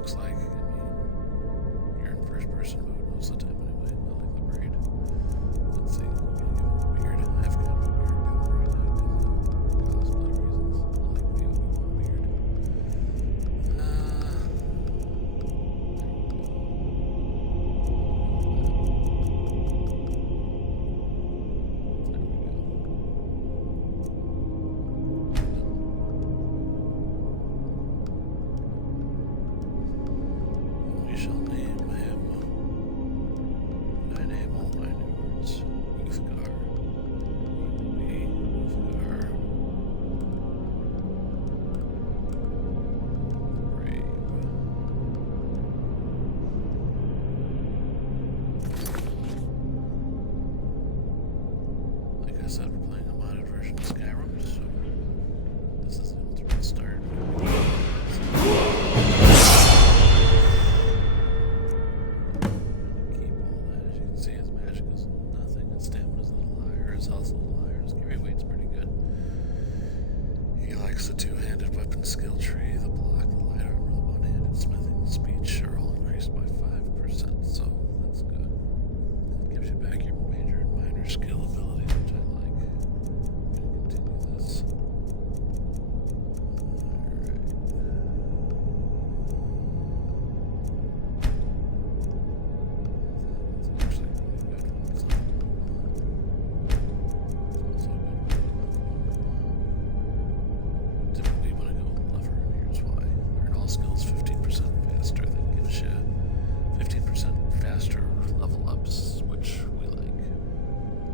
looks like. I mean, you're in first person mode most of the time anyway. I like the braid. Let's see. I'm gonna give him the beard. I have kind of a beard going right now because of cosplay reasons. I like the Obi-Wan beard. We shall name him. I name all my nerds. Uthgar. He will be Uthgar. Brave. Like I said, we're playing a modded version of Skyrim, so this is the ultimate start. Keep all that. As you can see, his magic is nothing. His stamina's a little higher. His health's a little higher. His carry weight's pretty good. He likes the two-handed weapon skill tree, the block, the light armor, the one-handed smithing, the speech are all increased by 5%, so that's good. It gives you back your major and minor skill abilities, which I like. I'm gonna continue this. Alright. It's actually really good. It's also good when you level up. Typically when I go level, here's why. Learn all skills 15% faster. That gives you 15% faster level ups, which we like.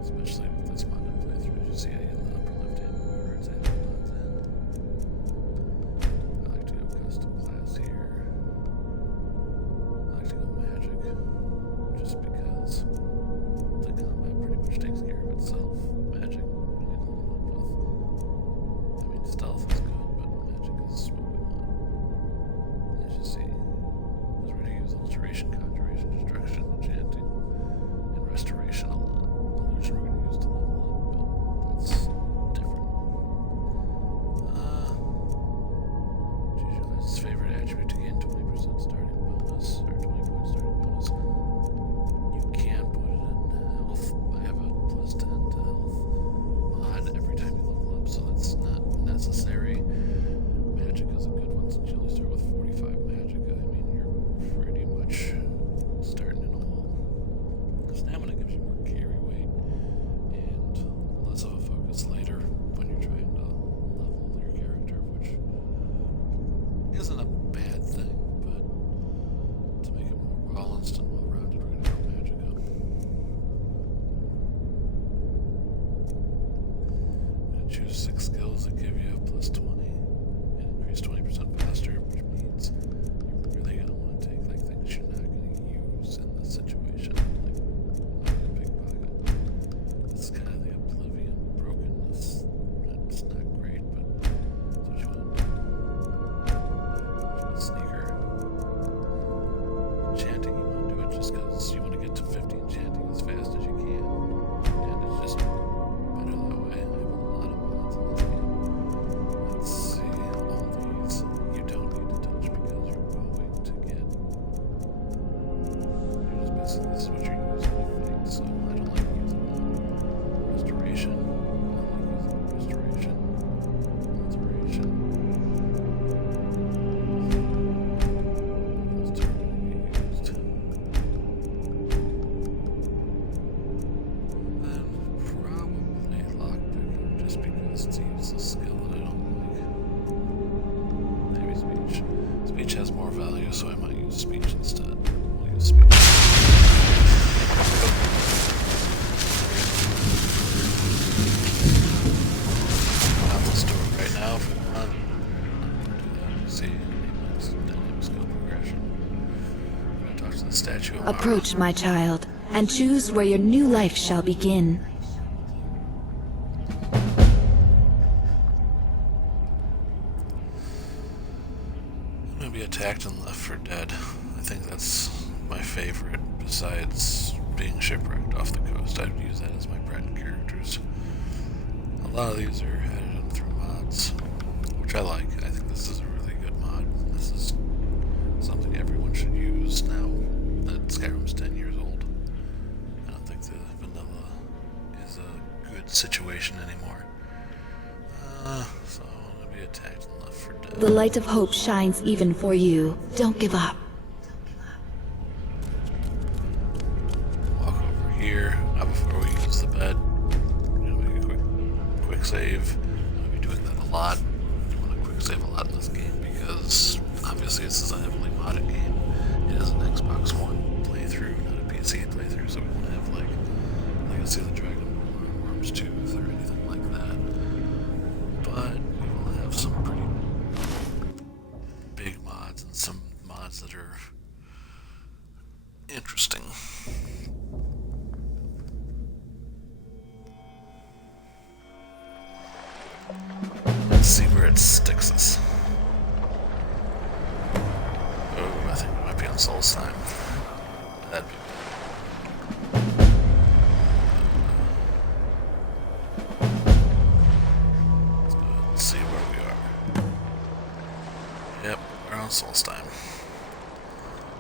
Especially with this modded playthrough. As you see, I hit the upper left hand corner. It's adding mods in. I like to go custom class here. I like to go magic. Just because the combat pretty much takes care of itself. Magic, we need to level up with. I mean, stealth is good, but magic is what we want. As you see, because we're going to use alteration, conjuration, destruction, enchanting, and restoration a lot. Illusion we're going to use to level up, but that's different. Choose your class's favorite attribute to gain 20% starting bonus, or 20 points starting bonus. You can put it in health. I have a plus 10 to health mod every time you level up, so that's not necessary. Magic is a good one since you only start with 45 magic. I mean, you're pretty much starting in a hole. Stamina gives you more carry weight and less of a focus later when you're trying to level your character, which isn't a bad thing, but to make it more balanced and well-rounded, we're going to go magic up. I'm going to choose 6 skills that give you a plus 20 and increase 20% faster, which means you're really going to want to take like things you're not going to use in this situation, like a pickpocket. This is kind of the oblivion brokenness. It's not great, but that's what you want to do. Sneaker. Enchanting, you want to do it just because you want to get to 50 enchanting as fast as you can. And it's just better that way. I have a lot of mods in this game. Let's see, all these you don't need to touch because you're going to get. You're just basically, this is what you're using to fight, so I don't like using that. Restoration. I like using restoration. Alteration. Those two are going to be used. Then probably lockpicking, just because it's a useless skill that I don't like. Maybe speech. Speech has more value, so I might use speech instead. We'll use speech. I'll have to store it right now if we want. Do that. See, nice dynamic skill progression. I'm going to talk to the statue of Mara. Approach, my child, and choose where your new life shall begin. I'm going to be attacked and left for dead. I think that's my favorite, besides being shipwrecked off the coast. I'd use that as my prime characters. A lot of these are added in through mods, which I like. I think this is a really good mod. This is something situation anymore. So I'm gonna be attacked and left for dead. The light of hope shines even for you. Don't give up. Walk over here. Before we use the bed, I'm gonna make a quick save. I'll be doing that a lot. I want to quick save a lot in this game because obviously this is a heavily modded game. It is an Xbox One playthrough, not a PC playthrough, so we won't have like Legacy of the Dragon or Worm's Tooth or anything like that. But we will have some pretty big mods and some mods that are interesting. Let's see where it sticks us. Oh, I think we might be on Soul's time. That'd be good. Let's go ahead and see where we are. Yep, we're on Soul's time.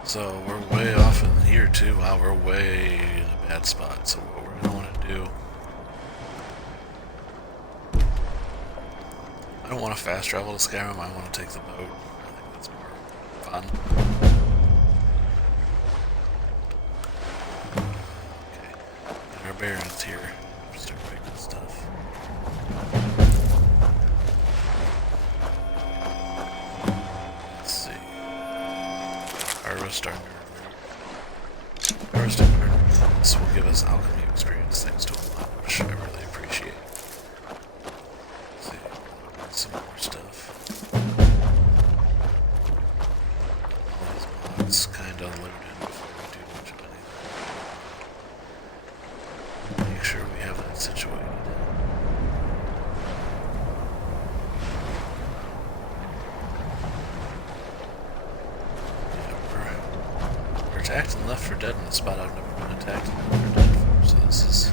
So we're way off in here too. Wow, we're way in a bad spot. So what we're gonna want to do, I don't want to fast travel to Skyrim, I want to take the boat. I think that's more fun. Okay, get our bearings here. Start picking stuff. Let's see. Harvest our nerd. This will give us alchemy experience thanks to a lot, which I really appreciate. Some more stuff. All these mods kind of load in before we do much of anything. Make sure we have that situated. Yeah, we're attacked and left for dead in the spot I've never been attacked and left for dead before, so this is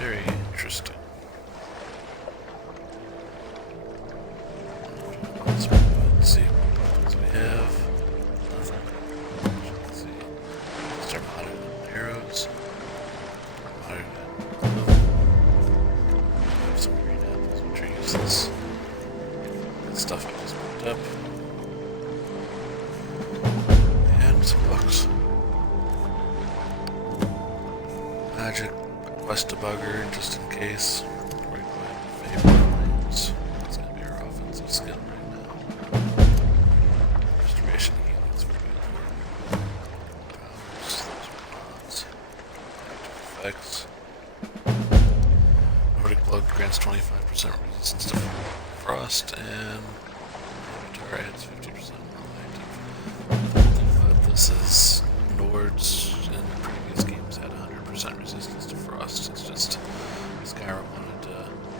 very interesting. Let's see what weapons we have. Nothing. Let's see. Start modding arrows. Modding glue. We have some green apples, which are useless. That stuff I just picked up. And some books. Magic quest debugger, just in case. We're going to favor lanes. That's going to be our offensive skill. Restoration healing's very important. Powers, those are mods. Active effects. Nordic Blood grants 25% resistance to frost, and Avatar adds 50% more active. But this is Nords in previous games had 100% resistance to frost. It's just Skyrim wanted to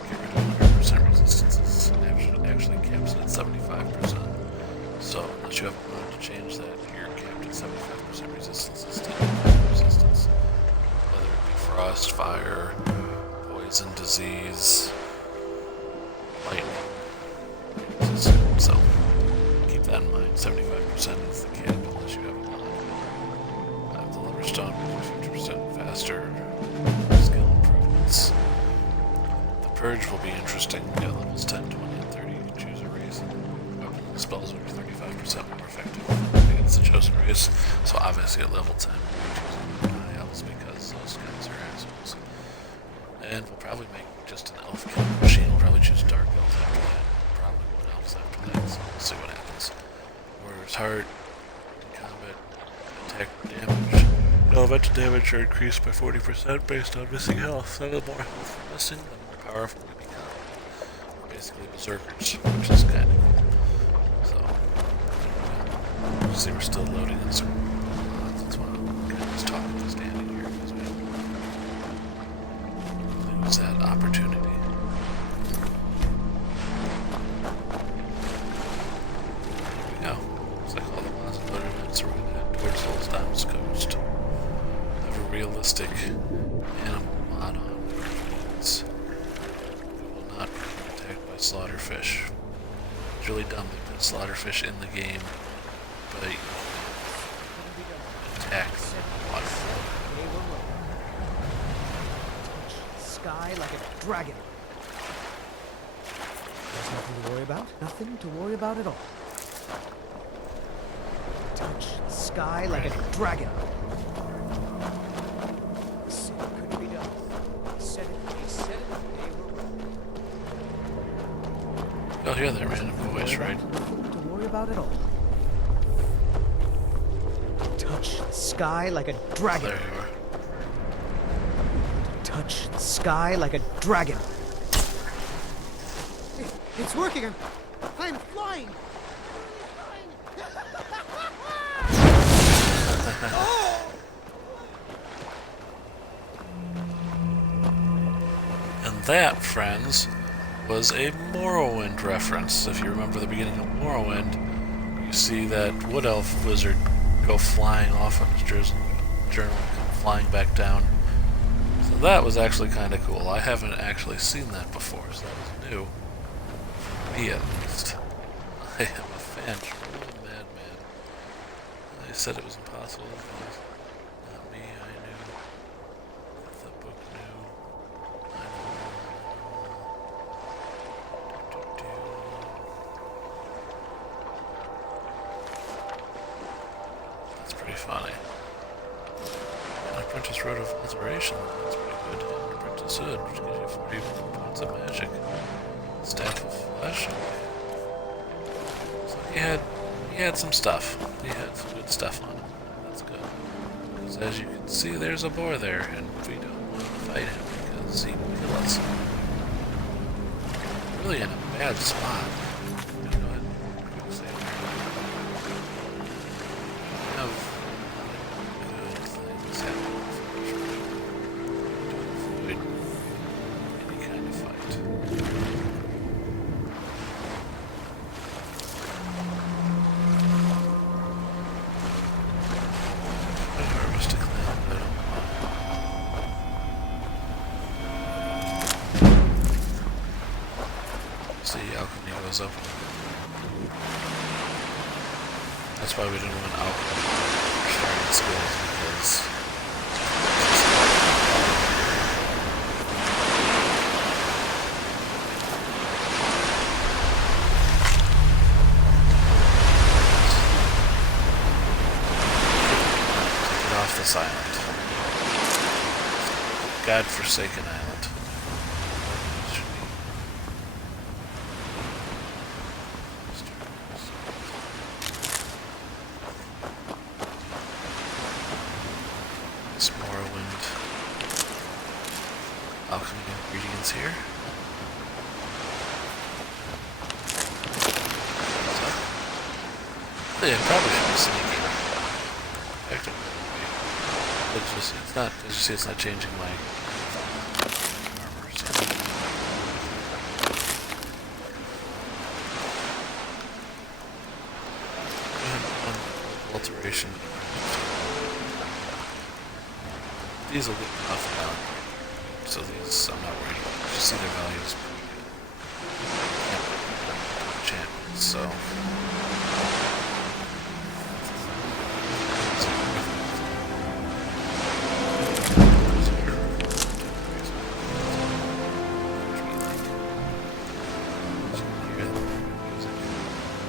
get rid of 100% resistance and actually caps it at 75%. So, unless you have a mod to change that, you're capped at 75% resistance instead of resistance. Whether it be frost, fire, poison, disease, lightning. So, keep that in mind. 75% is the cap unless you have a mod. The Lover Stone gives you 50% faster skill improvements. The Purge will be interesting. Yeah, levels 10, 20, and 30. You can choose a race. Spells are 35% more effective against the chosen race, so obviously at level 10 we're choosing high elves because those guys are assholes. And we'll probably make just an elf killing machine. We'll probably choose dark elves after that, probably wood elves after that, so we'll see what happens. Warrior's Heart, combat, attack damage. No event damage are increased by 40% based on missing health. So the more health we're missing, the more powerful we become. We're basically berserkers, which is kind of cool. So, see, we're still loading in certain mods. That's why I'm kind of just talking and standing here because we lose that opportunity. Here we go. Looks like all the mods are loaded in, so we're going to head towards Soul's Diamond's Coast. Have a realistic animal mod on, which means we will not be attacked by slaughterfish. It's really dumb they put slaughterfish in the game, but you attack them in water. sky like a dragon. There's nothing to worry about. Nothing to worry about at all. Touch the sky like a dragon. Said it couldn't be done. He said it. They were wrong. Oh, hear that random voice, right? Nothing to worry about at all. Touch the sky like a dragon. There you are. Touch the sky like a dragon. It's working. I'm flying. And that, friends, was a Morrowind reference. If you remember the beginning of Morrowind, you see that Wood Elf wizard go flying off on his journal and come flying back down. So that was actually kind of cool. I haven't actually seen that before, so that was new. Me, at least. I am a fan, truly a madman. They said it was impossible. Not me, I knew. The book knew. I know. That's pretty funny. An apprentice road of alteration. That's pretty good. An apprentice hood, which gives you 40 points of magic. Staff of flesh. So he had some stuff. He had some good stuff on him. That's good. Because as you can see, there's a boar there, and we don't want to fight him because he will kill us. We're really in a bad spot. Go ahead and quick save here. We have good things happening for us to avoid any kind of fight. Open. That's why we didn't want alcohol starting skills, because to get off this island. God-forsaken island. Alchemy ingredients here. So, yeah, probably should be sneaking. Effectively, it's not. As you see, it's not changing my armor. So. Alteration. These will get enough now. So these, I'm not worried about. You see their values pretty good. Yep. Enchantments, so.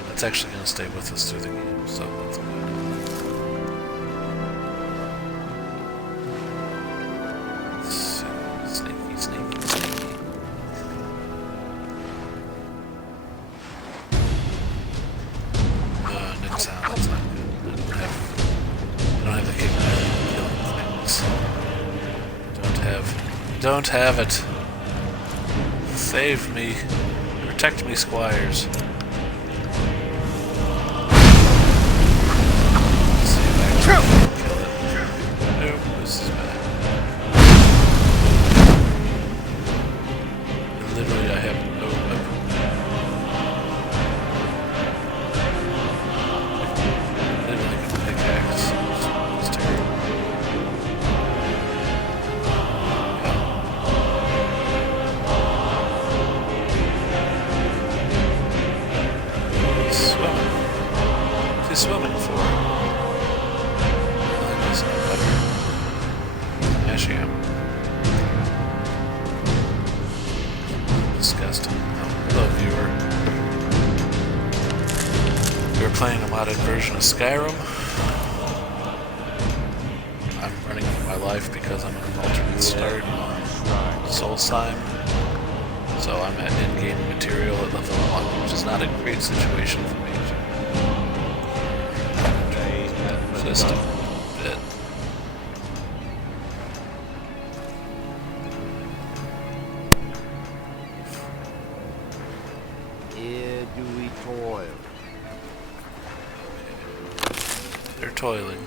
That's actually going to stay with us through the game, so that's good. Don't have it. Save me. Protect me, squires. Let's see if I can kill it. Nope, this is bad. And literally, I have no weapon. Literally, like a pickaxe. It's terrible. playing a modded version of Skyrim. I'm running for my life because I'm in an alternate start on Solstheim. So I'm at in-game material at level 1, which is not a great situation for me to resist a bit. Here do we toil. They're toiling.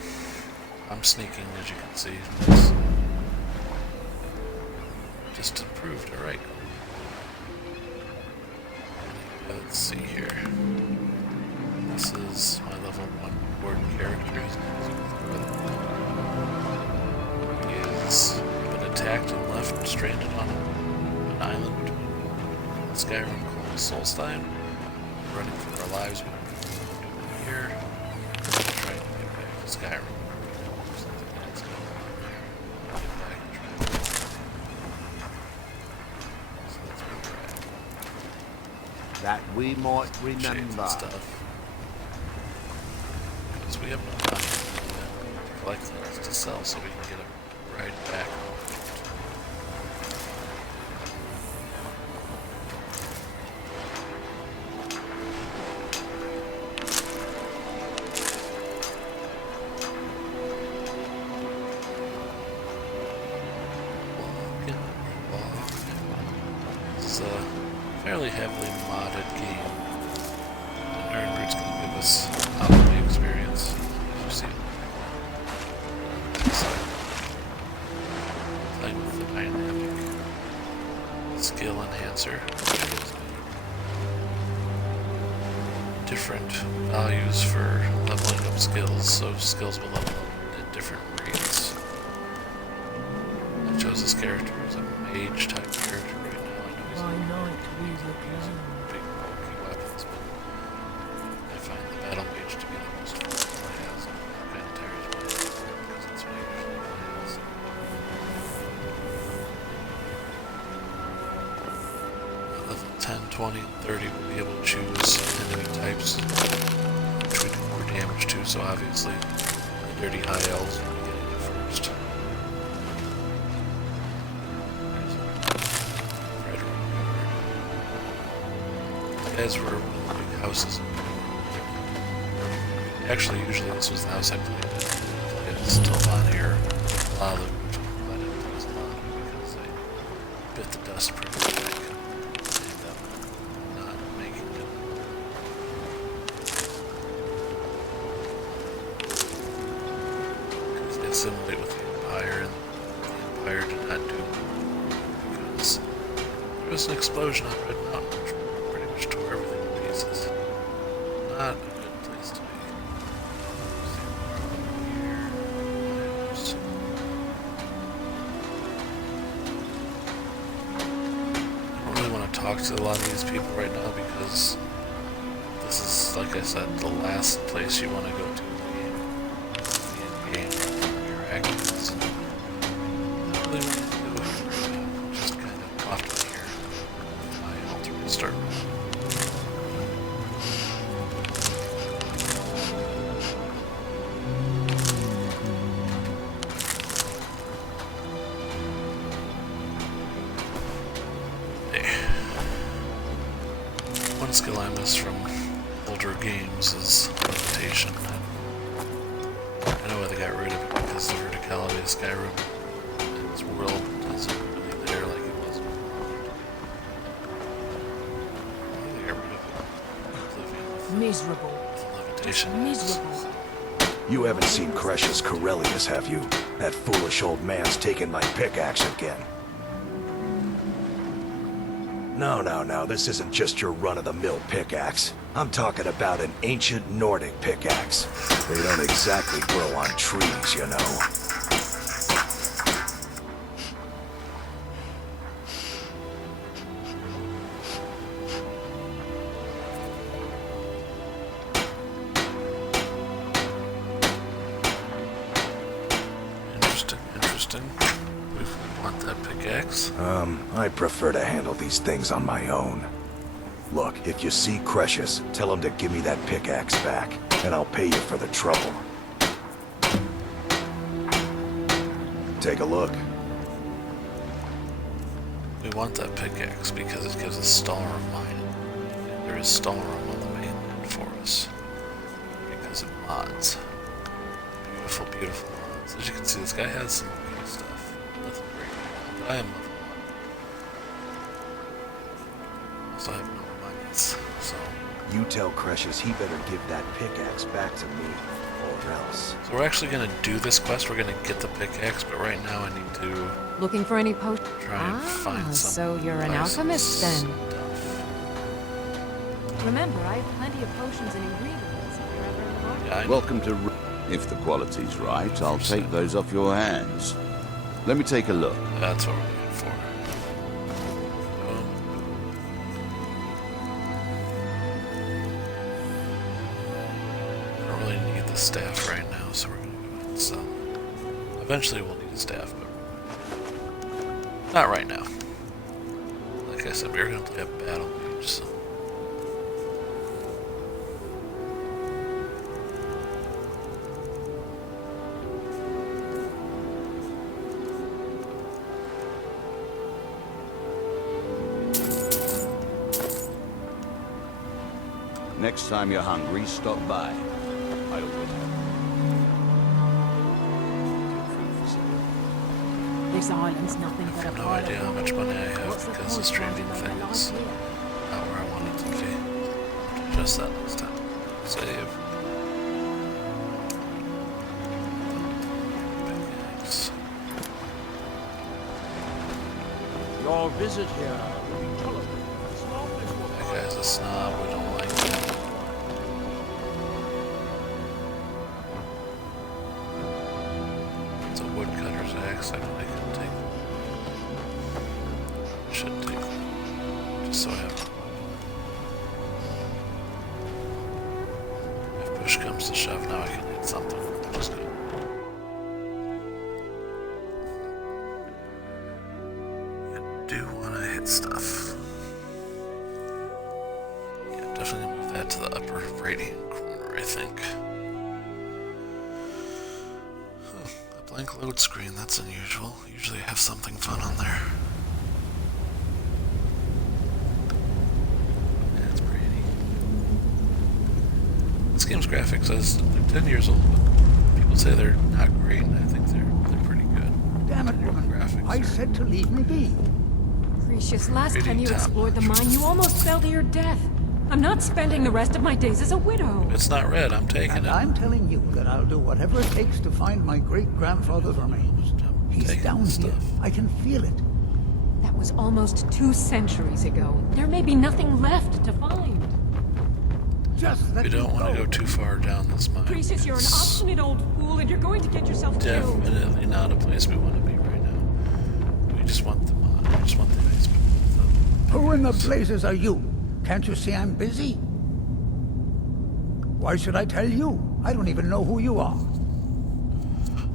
I'm sneaking, as you can see. It's just improved, alright. Let's see here. This is my level 1 board character. He has been attacked and left stranded on an island between Skyrim and Solstheim. Running for our lives. We're here. Trying to get back to Skyrim. That we might remember. Stuff. Because we have no money to collect things to sell so we can get a ride back. This is a fairly heavily modded game. And Nerdbird's going to give us the experience, as you see. Playing with the dynamic skill enhancer. Different values for leveling up skills, so skills will level up at different rates. I chose this character as a mage type character right now. I know he's using big bulky weapons, but I find the battle mage to be the most fun to play as. I'm kind of tired of playing because that's what I usually play as. At level 10, 20, and 30 we'll be able to choose enemy types which we do more damage to, so obviously the dirty high elves will be getting it first. As were big houses. Actually, usually this was the house I played in. It's still on here. A lot of the I didn't play as a lot because I bit the dust pretty quick. Ended up not making it. Because they assimilate with the Empire, and the Empire did not do because there was an explosion on Red Mountain, which tore everything to pieces. Not a good place to be. I don't really want to talk to a lot of these people right now because this is, like I said, the last place you want to go to in the end-game interactions. I don't really want to do it. I'm just kind of often here. My alternate start. One skill I miss from older games is levitation. I know why they got rid of it because the verticality of Skyrim and its world isn't really there like it was. Why did they get rid of it? Miserable. Levitation. Miserable. You haven't seen Cretius Corellius, have you? That foolish old man's taken my pickaxe again. No, this isn't just your run-of-the-mill pickaxe. I'm talking about an ancient Nordic pickaxe. They don't exactly grow on trees, you know. Interesting. We want that pickaxe. I prefer to handle these things on my own. Look, if you see Cretius, tell him to give me that pickaxe back. and I'll pay you for the trouble. Take a look. We want that pickaxe because it gives us stall room mining. There is stall room on the mainland for us because of mods. Beautiful, beautiful mods. As you can see, this guy has some good stuff. Nothing great right now, but I am level 1. Also, I have no monies, so. You tell Cretius he better give that pickaxe back to me, or else. So we're actually going to do this quest. We're going to get the pickaxe, but right now I need to Looking for any potions? try and find some. So you're an alchemist then. stuff. Remember, I have plenty of potions and ingredients if you're ever in the market. Yeah, I know. Welcome to... If the quality's right, I'll take those off your hands. Let me take a look. That's what we're looking for. I don't really need the staff right now, so we're going to go ahead and sell it. Eventually we'll need a staff, but not right now. Like I said, we're going to play a battle mage, so. Next time you're hungry, stop by. I always have food for sale. This island's nothing I but a have no pile of idea how much money I have What's the because the point streaming finding thing like is an idea? not where I want it to be. I'll have to adjust that next time. Save. Pickaxe. Your visit here will be tolerated as long as That guy's a snob, we don't like him. It's a woodcutter's axe, I probably could take them. Should take them. Just so I have them. If push comes to shove, now I can hit something, which is good. I do want to hit stuff. Yeah, definitely move that to the upper right-hand corner, I think. Huh, a blank load screen, that's unusual. Usually I have something fun on there. That's pretty. This game's graphics, they're 10 years old, but people say they're not great, and I think they're pretty good. Damn it, woman. Graphics I are- said to leave me be. Precious, last Pretty time you top explored the notch. mine, you almost fell to your death. I'm not spending the rest of my days as a widow. It's not red, I'm taking And it. I'm telling you that I'll do whatever it takes to find my great-grandfather's remains. He's Taking down the here. stuff. I can feel it. That was almost 2 centuries ago. There may be nothing left to find. Just let We me don't want to go too far down this mine. Precious, you're an It's obstinate old fool, and you're going to get yourself killed. definitely not a place we want to be right now. We just want the mine. We just want the ice. Who in the blazes are you? Can't you see I'm busy? Why should I tell you? I don't even know who you are.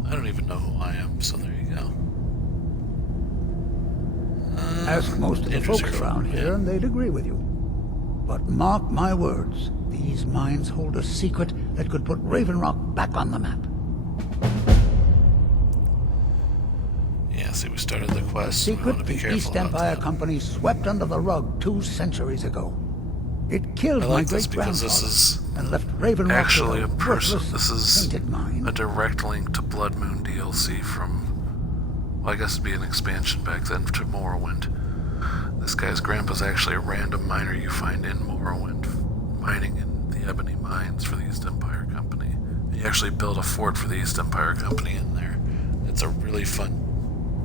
I don't even know who I am, so there you go. Ask most of the Interesting. folks around here, Yeah. and they'd agree with you. But mark my words, these mines hold a secret that could put Raven Rock back on the map. Yeah, see, we started the quest. We want Secret to be the careful East about Empire that. Company swept under the rug 2 centuries ago. It killed I my like this because great-grandfather this is and left Raven Rock actually a with person. worthless, This is tainted mine. a direct link to Blood Moon DLC from, well, I guess it'd be an expansion back then to Morrowind. This guy's grandpa's actually a random miner you find in Morrowind, mining in the Ebony Mines for the East Empire Company. He actually built a fort for the East Empire Company in there. It's a really fun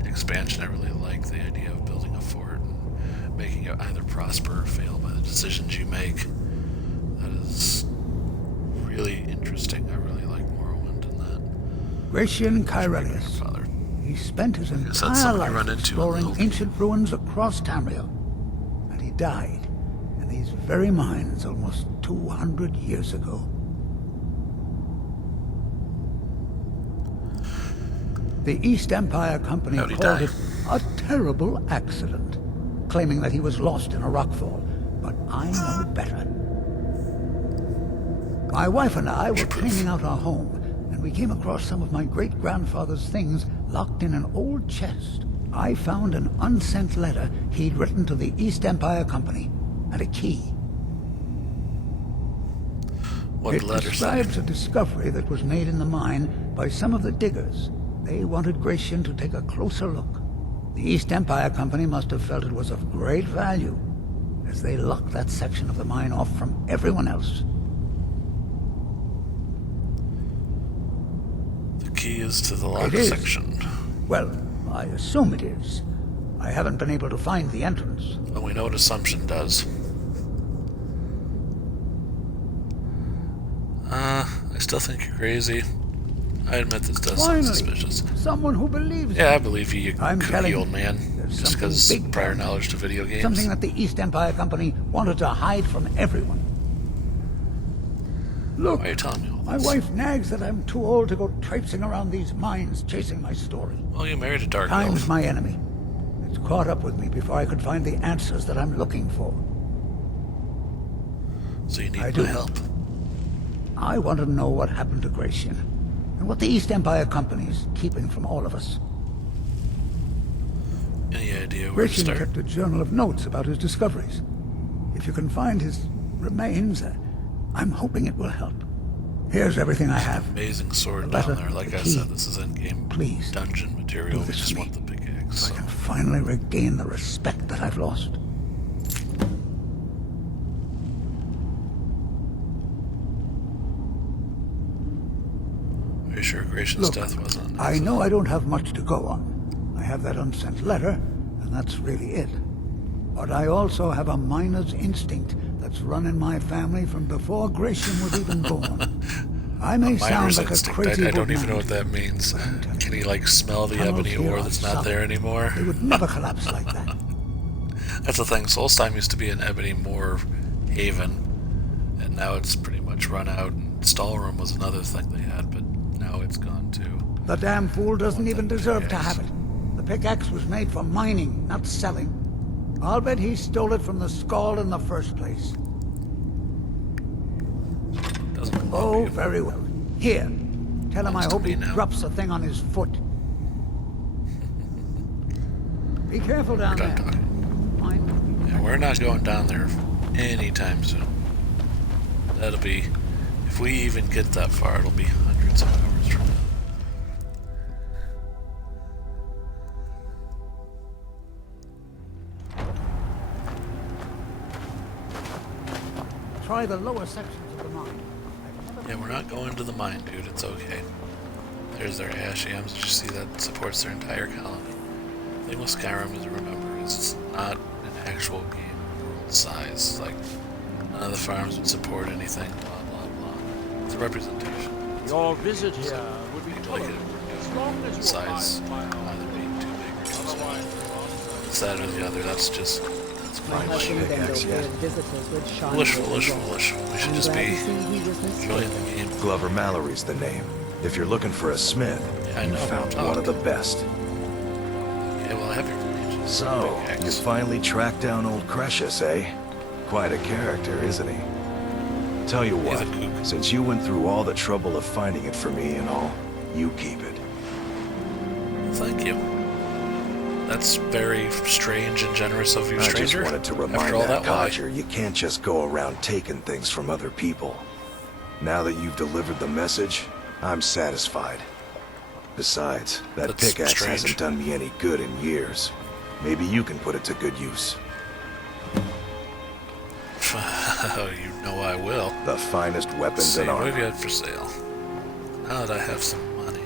expansion. I really like the idea of building a fort and making it either prosper or fail by the decisions you make. That is really interesting. I really like Morrowind in that. Gratian Kyrelius. Grandfather. He spent his guess that's entire something you life run into in exploring the ancient ruins across Tamriel. And he died in these very mines almost 200 years ago. The East Empire Company How'd he called die? it a terrible accident, claiming that he was lost in a rockfall. But I know better. My wife and I were cleaning out our home, and we came across some of my great-grandfather's things locked in an old chest. I found an unsent letter he'd written to the East Empire Company, and a key. What It letter describes say? a discovery that was made in the mine by some of the diggers. They wanted Gratian to take a closer look. The East Empire Company must have felt it was of great value, as they locked that section of the mine off from everyone else. The key is to the locked It is. section. Well, I assume it is. I haven't been able to find the entrance. Well, we know what assumption does. I still think you're crazy. I admit this does sound Finally, suspicious. someone who believes Yeah, I me. believe you, you I'm kooky telling old you, man. there's Just something because big prior down there. knowledge to video games. Something that the East Empire Company wanted to hide from everyone. Look, Why are you telling me all my this? wife nags that I'm too old to go traipsing around these mines chasing my story. Well, you married a dark Time's elf. my enemy. It's caught up with me before I could find the answers that I'm looking for. So you need I my do. help. I want to know what happened to Gratian, and what the East Empire Company's keeping from all of us. Any idea where to Gratian start? kept a journal of notes about his discoveries. If you can find his remains, I'm hoping it will help. Here's everything I have. Amazing sword The down letter, there. Like the I key. said, this is endgame Please, dungeon material. do We this just for want me, the pickaxe. so I So. can finally regain the respect that I've lost. Are you sure Gratian's Look, death wasn't? I know I don't have much to go on. I have that unsent letter, and that's really it. But I also have a miner's instinct that's run in my family from before Gratian was even born. I may sound Miner's like a instinct. crazy I don't old even man, know what that means. but I'm telling Can you, he like smell the tunnels ebony here ore are that's not solid. there anymore? They would never collapse like that. That's the thing. Solstheim used to be an ebony ore haven, and now it's pretty much run out. And Stallroom was another thing they had, but now it's gone too. The damn fool doesn't even deserve to pickaxe. have it. The pickaxe was made for mining, not selling. I'll bet he stole it from the Skald in the first place. Doesn't belong Oh, to you. very well. Here, tell him I Belongs to hope me he now. drops the thing on his foot. Be careful down We're there. done talking. Mind. Yeah, we're not going down there anytime soon. That'll be, if we even get that far, it'll be hundreds of hours from now. Try the lower sections of the mine. Yeah, we're not going to the mine, dude. It's okay. There's their ash yams. Did you see that supports their entire colony? The thing with Skyrim is, remember, is it's not an actual game world size. Like, none of the farms would support anything, blah, blah, blah. It's a representation. Your visit here would be Like tolerable as long as it, you size, abide by our either being too big or too small. otherwise, It's that or the other. That's just, that's My foolish. husband and pickaxe the yet? visitors would shine. Foolish, really foolish, well. foolish. We should I'm just glad be to see he was enjoying mistaken. the game. Glover Mallory's the name. If you're looking for a smith, Yeah, I you know. found Oh. one of the best. Yeah, well, I have your information. So, you Pickaxe. finally tracked down old Crescius, eh? Quite a character, isn't he? Tell you He's what, a kook. since you went through all the trouble of finding it for me and all, you keep it. Thank you. That's very strange and generous of you, I just stranger. wanted to remind After all that that, why? codger you can't just go around taking things from other people. Now that you've delivered the message, I'm satisfied. Besides, that That's pickaxe strange. hasn't done me any good in years. Maybe you can put it to good use. You know I will. The finest weapons See, and what armor. have you had for sale? Now that I have some money.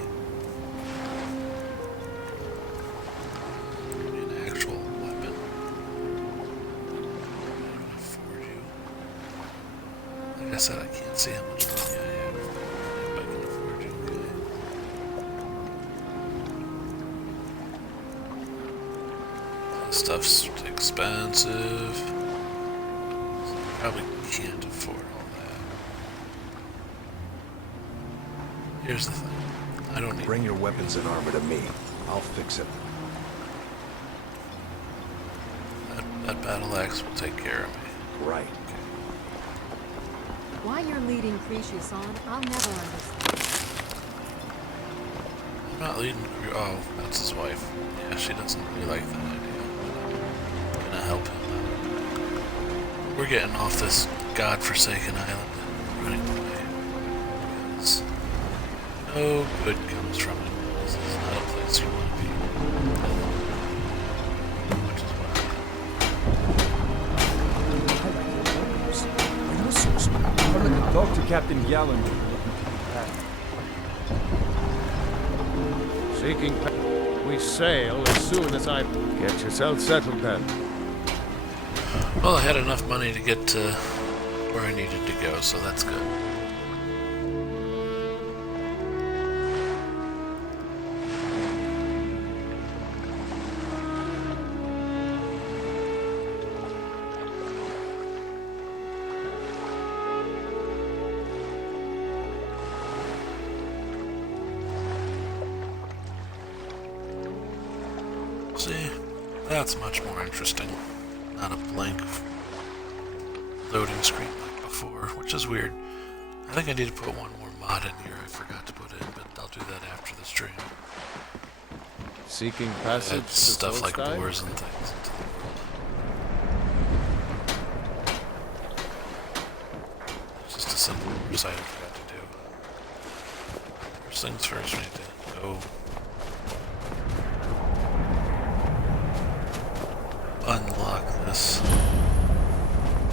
Give me an actual weapon. I can afford you. Like I said, I can't see how much money I have. If I can afford you, okay. This stuff's expensive. So I probably can't afford all that. Here's the thing. I don't need Bring your weapons and armor to me. I'll fix it. that battle axe will take care of me. Right. Why you're leading Cretius on, I'll never understand. I'm not leading. Oh, that's his wife. Yeah, she doesn't really like that idea. I'm gonna help him. We're getting off this godforsaken island, running away. Because no good comes from it. This is not a place you want to be. Which is why Talk to Captain Gallen. Seeking we sail as soon as I get yourself settled then. well, I had enough money to get to where I needed to go, so that's good. See, that's much more interesting. Not a blank loading screen like before, which is weird. I think I need to put one more mod in here I forgot to put in, but I'll do that after the stream. Seeking passage Add stuff like Solstheim? doors and things into the world. It's just a simple oversight I forgot to do. First things first, we need to go unlock this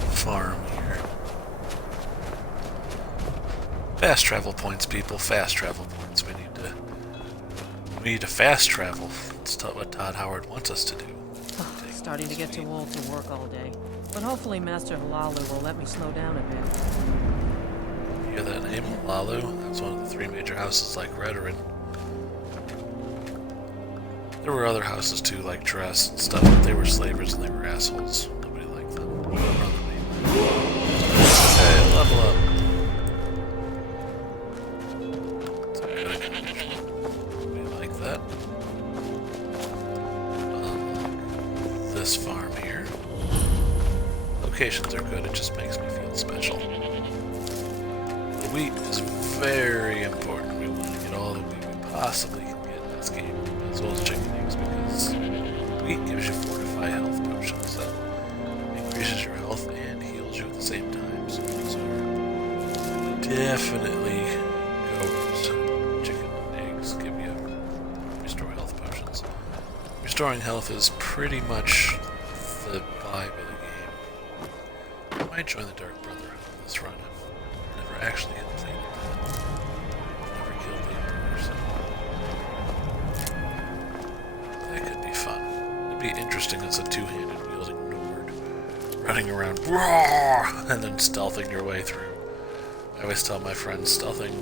farm here. Fast travel points, people. Fast travel points. We need to fast travel. That's what Todd Howard wants us to do. Starting to get too old to work all day. But hopefully Master Halalu will let me slow down a bit. You hear that name, Lalu? That's one of the 3 major houses like Redoran. There were other houses too, like Dress and stuff, but they were slavers and they were assholes. Nobody liked them. Hey, level up. It's a good condition. Nobody like that. This farm here. Locations are good, it just makes me feel special. The wheat is very important. We want to get all the wheat we possibly can get in this game, as well as chicken eggs, because wheat gives you fortify health potions that increases your health and heals you at the same time. So those are definitely goes. Chicken eggs give you restore health potions. Restoring health is pretty much the vibe of the game. I might join the Dark Brotherhood on this run. I've never actually completed that. Never killed the Emperor, so that could be fun. It'd be interesting as a two-handed wielding Nord, running around roar, and then stealthing your way through. I always tell my friends, stealthing,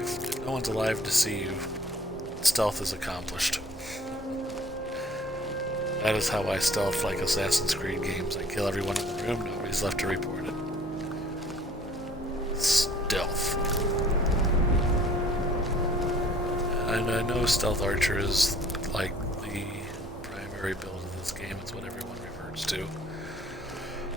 if no one's alive to see you, stealth is accomplished. That is how I stealth like Assassin's Creed games. I kill everyone in the room, nobody's left to report it. Stealth. And I know Stealth Archer is like the primary build of this game. It's what everyone reverts to.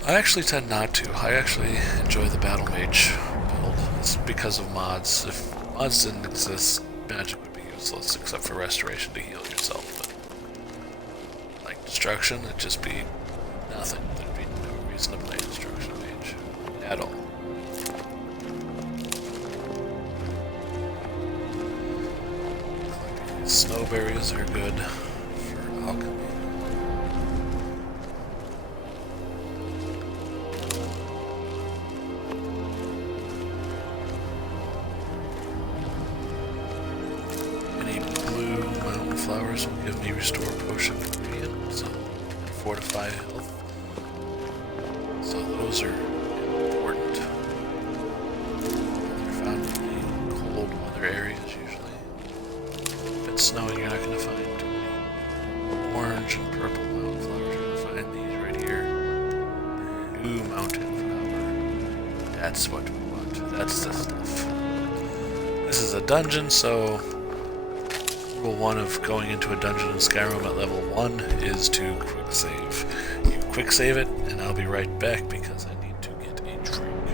I actually tend not to. I actually enjoy the Battle Mage build. It's because of mods. If mods didn't exist, magic would be useless except for restoration to heal yourself. But like destruction, it'd just be nothing. There'd be no reason to play Destruction Mage at all. Snowberries are good for alchemy. Any blue mountain flowers will give me restore potion ingredient, so and fortify health. So those are important. They're found in the cold weather areas usually. If it's snowing, you're not going to find too many orange and purple mountain flowers. You're going to find these right here. Blue mountain flower. That's what we want. That's the stuff. This is a dungeon, so rule 1 of going into a dungeon in Skyrim at level 1 is to quick save. You quick save it, and I'll be right back because I need to get a drink.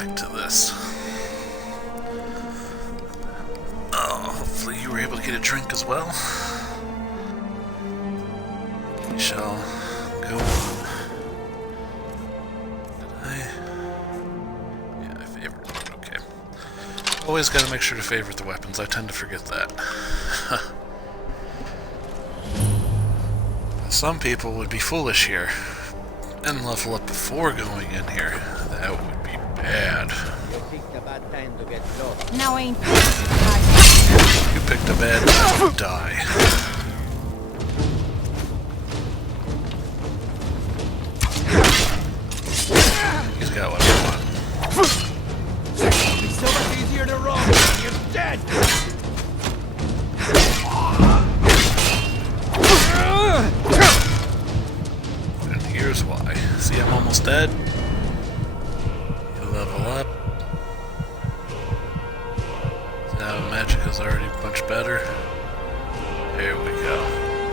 back to this. Oh, hopefully you were able to get a drink as well. We shall go on. Did I? Yeah, I favored it. Okay. Always gotta make sure to favorite the weapons. I tend to forget that. Some people would be foolish here and level up before going in here. That would be bad. Now ain't You picked a bad time to die. He's got what I want. It's so much easier to roll when you're dead! And here's why. See, I'm almost dead. You level up. Now magic is already much better. There we go.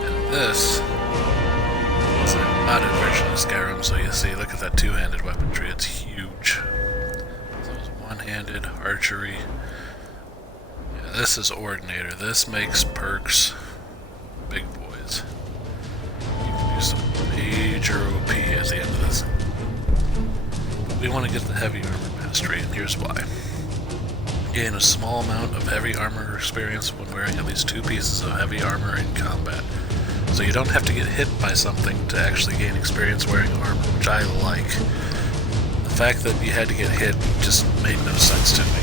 And this is a modded version of Skyrim, so you see, look at that two-handed weaponry. It's huge. So it's one-handed archery. Yeah, this is Ordinator. This makes perks big boys. You can do some major OP at the end of this. But we want to get the heavy armor mastery, and here's why. Gain a small amount of heavy armor experience when wearing at least 2 pieces of heavy armor in combat. So you don't have to get hit by something to actually gain experience wearing armor, which I like. The fact that you had to get hit just made no sense to me.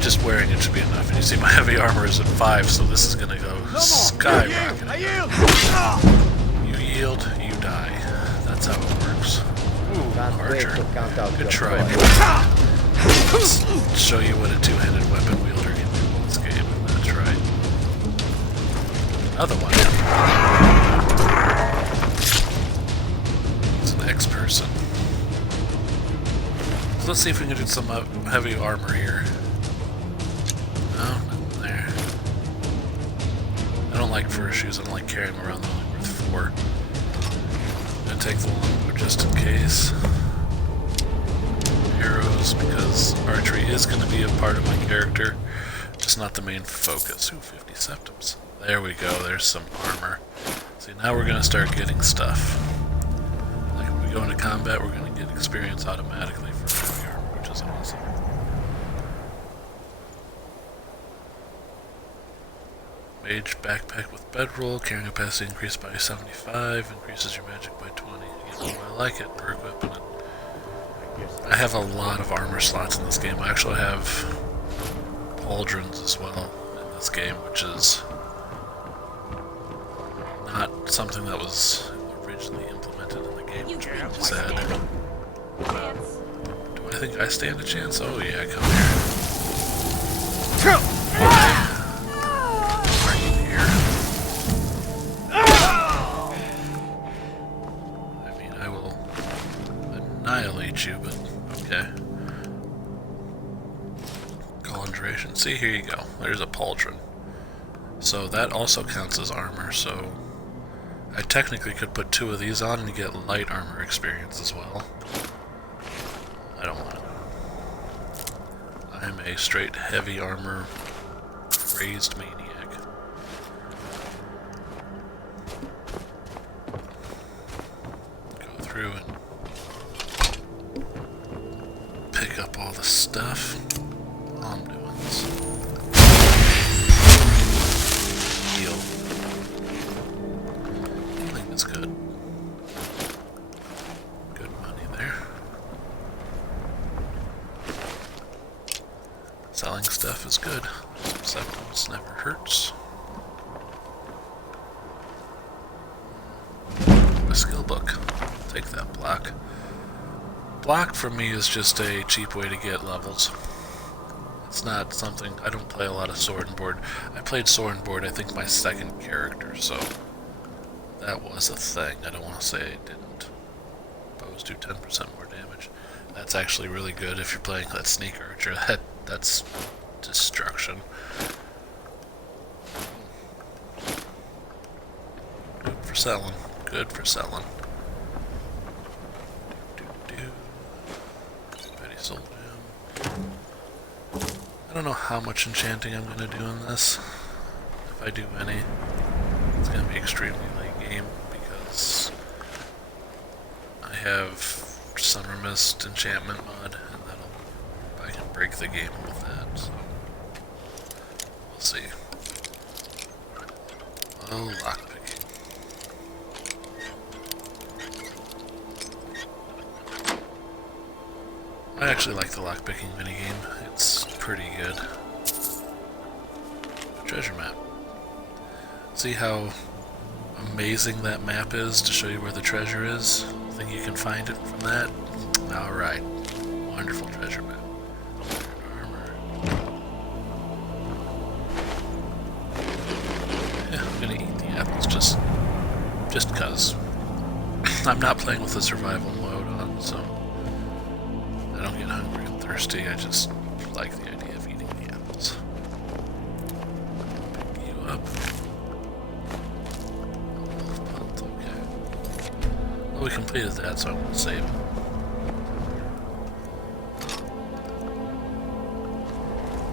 Just wearing it should be enough. And you see my heavy armor is at 5, so this is gonna go skyrocketing. I yield! You yield, you die. That's how it works. Ooh, Archer. Good try. Let's show you what a two-handed weapon wielder can do in this game. That's right. Another one. He's an X-person. So let's see if we can do some heavy armor here. No, nothing there. I don't like fur shoes. I don't like carrying them around. They're only worth 4. I'm gonna take the longbow just in case. Arrows, because archery is going to be a part of my character, just not the main focus. Ooh, 50 septims. There we go, there's some armor. See, now we're going to start getting stuff. Like when we go into combat, we're going to get experience automatically for heavy armor, which is awesome. Mage backpack with bedroll, carrying capacity increased by 75, increases your magic by 20. You know, I like it, we're equipping it. I have a lot of armor slots in this game. I actually have pauldrons as well in this game, which is not something that was originally implemented in the game, which is sad. Do I think I stand a chance? Oh yeah, come here. Right here. I mean, I will annihilate you, but okay. Conjuration. See, here you go. There's a pauldron. So that also counts as armor, so I technically could put 2 of these on and get light armor experience as well. I don't want it. I'm a straight heavy armor crazed maniac. Go through and pick up all the stuff while I'm doing this. Heal. I think that's good. Good money there. Selling stuff is good. Some septims never hurts. A skill book. Take that block. Block for me is just a cheap way to get levels. It's not something, I don't play a lot of sword and board. I played sword and board, I think my second character, so that was a thing. I don't want to say I didn't. Bows do 10% more damage. That's actually really good if you're playing that sneak archer. That's destruction. Good for selling. Good for selling. Betty sold him. I don't know how much enchanting I'm going to do in this. If I do any, it's going to be extremely late game because I have Summer Mist enchantment mod, and I can break the game with that, so we'll see. Oh, lockpicking. I actually like the lockpicking minigame. It's pretty good. Treasure map. See how amazing that map is to show you where the treasure is? Think you can find it from that? Alright. Wonderful treasure map. Armor. Yeah, I'm gonna eat the apples just cause. I'm not playing with the survival mode on, so I don't get hungry and thirsty. I just like the idea of eating the apples. Pick you up. Okay. Well, we completed that, so I'm gonna save it.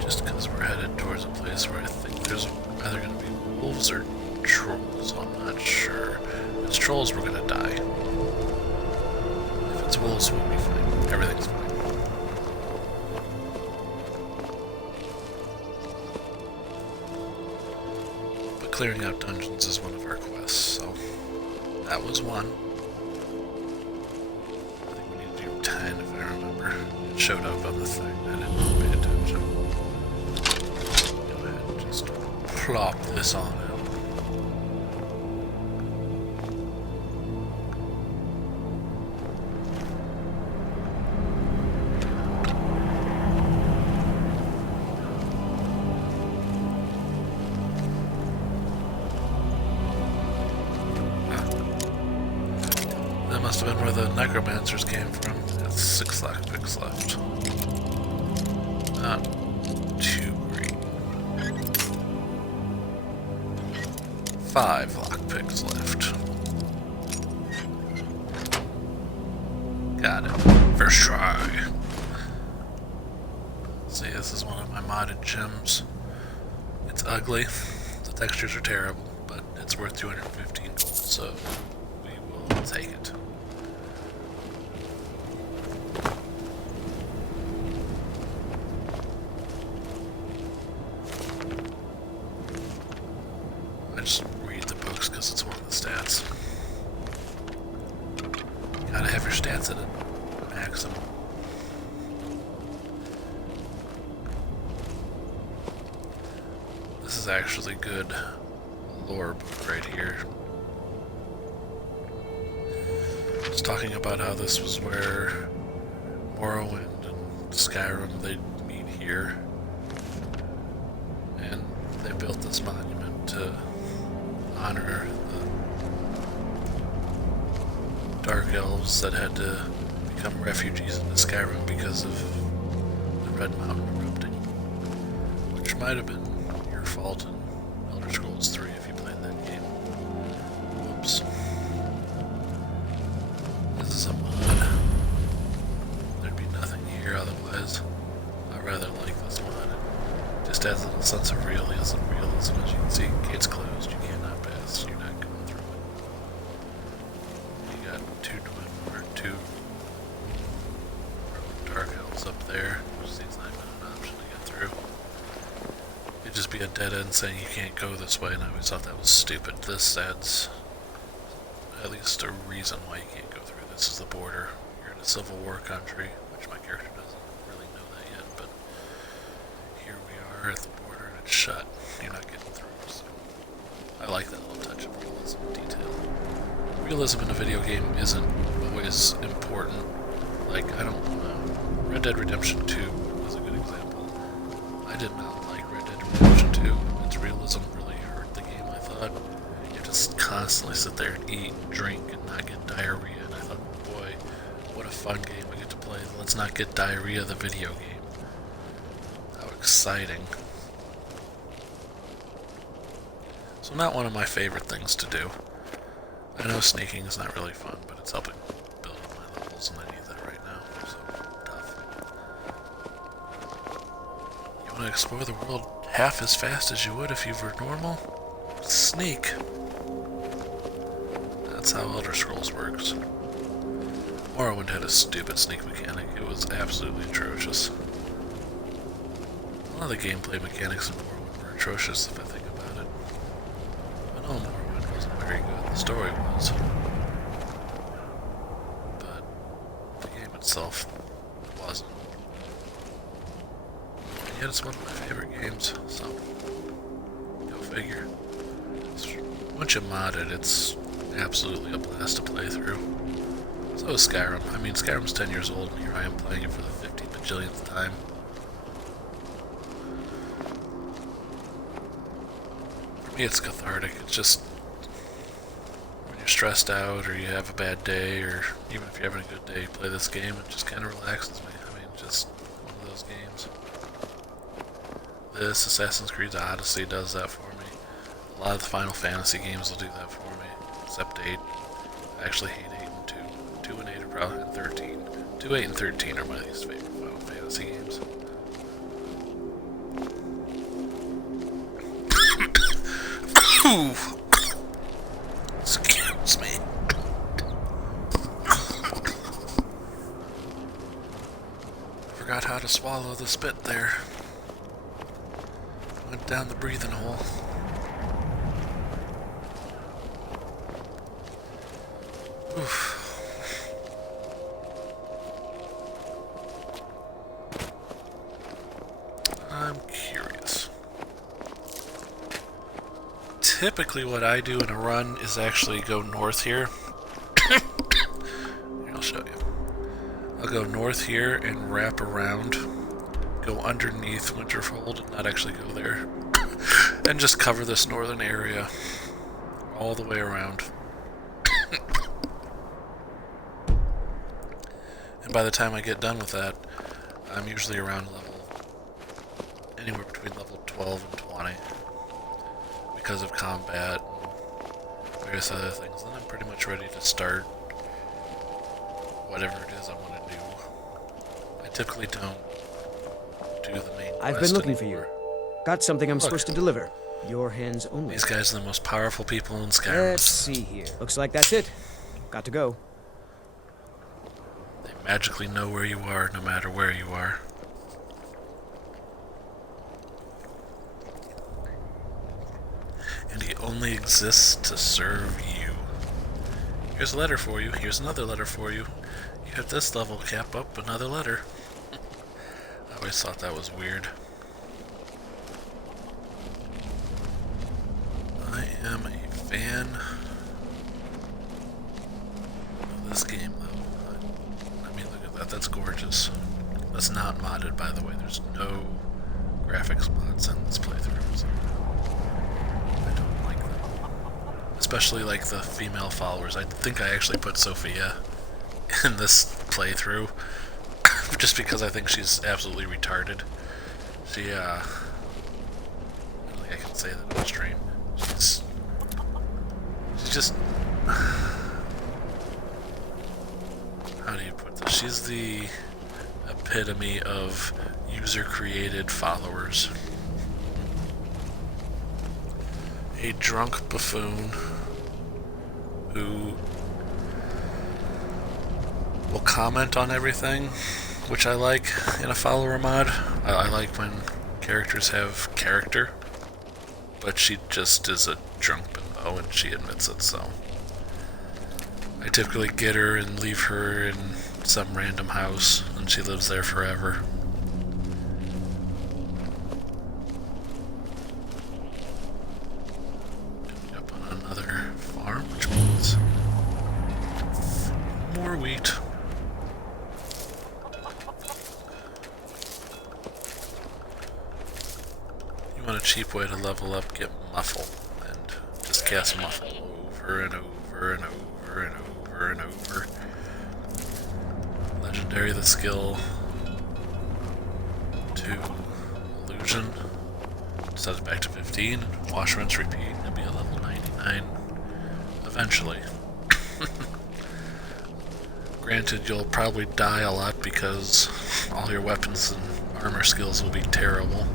Just because we're headed towards a place where I think there's either gonna be wolves or trolls. I'm not sure. If it's trolls, we're gonna die. If it's wolves, we'll be fine. Everything's fine. But clearing out dungeons is one of our quests, so that was one. I think we need to do 10 if I remember. It showed up on the thing. I didn't pay attention. Go ahead and just plop this on out. That must have been where the necromancers came from. That's 6 lockpicks left. Not too great. 5 lockpicks left. Got it. First try. See, this is one of my modded gems. It's ugly. The textures are terrible, but it's worth 215 gold, so we will take it. I just read the books because it's one of the stats. You gotta have your stats at a maximum. This is actually good lore book right here. It's talking about how this was where Morrowind and Skyrim, they meet here. And they built this monument to honor the Dark Elves that had to become refugees into Skyrim because of the Red Mountain erupting. Which might have been your fault in Elder Scrolls 3 if you played that game. Whoops. This is a mod. There'd be nothing here otherwise. I rather like this mod. It just adds a little sense of realism. As you can see, gate's closed. You cannot pass. You're not going through it. You got two Dark Elves up there, which seems not even an option to get through. It'd just be a dead end saying you can't go this way, and I always thought that was stupid. This adds at least a reason why you can't go through. This is the border. You're in a Civil War country, which my character doesn't really know that yet, but here we are at the border and it's shut. You're not getting through, so I like that little touch of realism detail. Realism in a video game isn't always important. Like, I don't know. Red Dead Redemption 2 is a good example. I did not like Red Dead Redemption 2. Its realism really hurt the game, I thought. You have to constantly sit there and eat and drink and not get diarrhea, and I thought, boy, what a fun game we get to play. Let's not get diarrhea, the video game. How exciting. So not one of my favorite things to do. I know sneaking is not really fun, but it's helping build up my levels, and I need that right now, so tough. You want to explore the world half as fast as you would if you were normal? Sneak. That's how Elder Scrolls works. Morrowind had a stupid sneak mechanic. It was absolutely atrocious. A lot of the gameplay mechanics in Morrowind were atrocious if I think about it. I know Morrowind wasn't very good. The story was. But the game itself wasn't. And yet it's one of my favorite games, so go figure. Once you mod it, it's absolutely a blast to play through. So is Skyrim. I mean, Skyrim's 10 years old, and here I am playing it for the 50 bajillionth time. For me, it's cathartic. It's just when you're stressed out, or you have a bad day, or even if you're having a good day, play this game. It just kind of relaxes me. I mean, just one of those games. This Assassin's Creed Odyssey does that for me. A lot of the Final Fantasy games will do that for me, except 8. I actually hate 8 and 2. 2 and 8 are probably, and 13. 2, 8, and 13 are my least favorite Final Fantasy games. Excuse me. Forgot how to swallow the spit there. Went down the breathing hole. Oof. I'm curious. Typically what I do in a run is actually go north here. Here, I'll show you. I'll go north here and wrap around, go underneath Winterfold and not actually go there, and just cover this northern area all the way around. And by the time I get done with that, I'm usually around anywhere between level 12 and 20 because of combat and various other things. Then I'm pretty much ready to start whatever it is I want to do. I typically don't do the main quest I've been looking for anymore. you. Got something I'm supposed to deliver. Your hands only. These guys are the most powerful people in Skyrim. Let's see here. Looks like that's it. Got to go. They magically know where you are, no matter where you are. And he only exists to serve you. Here's a letter for you. Here's another letter for you. You have this level cap up, another letter. I always thought that was weird. I am a fan of this game, though. I mean, look at that. That's gorgeous. That's not modded, by the way. There's no graphics mods in this playthrough. So I don't like them. Especially like the female followers. I think I actually put Sophia in this playthrough just because I think she's absolutely retarded. She, I don't think I can say that on stream. She's just, how do you put this? She's the epitome of user-created followers. A drunk buffoon who will comment on everything, which I like in a follower mod. I like when characters have character, but she just is a drunk bimbo and she admits it, so I typically get her and leave her in some random house and she lives there forever. Coming up on another farm, which means more wheat. You want a cheap way to level up, get Muffle, and just cast Muffle over and over and over and over and over. Legendary the skill to Illusion. Set it back to 15, wash, rinse, repeat, and be a level 99 eventually. Granted, you'll probably die a lot because all your weapons and armor skills will be terrible.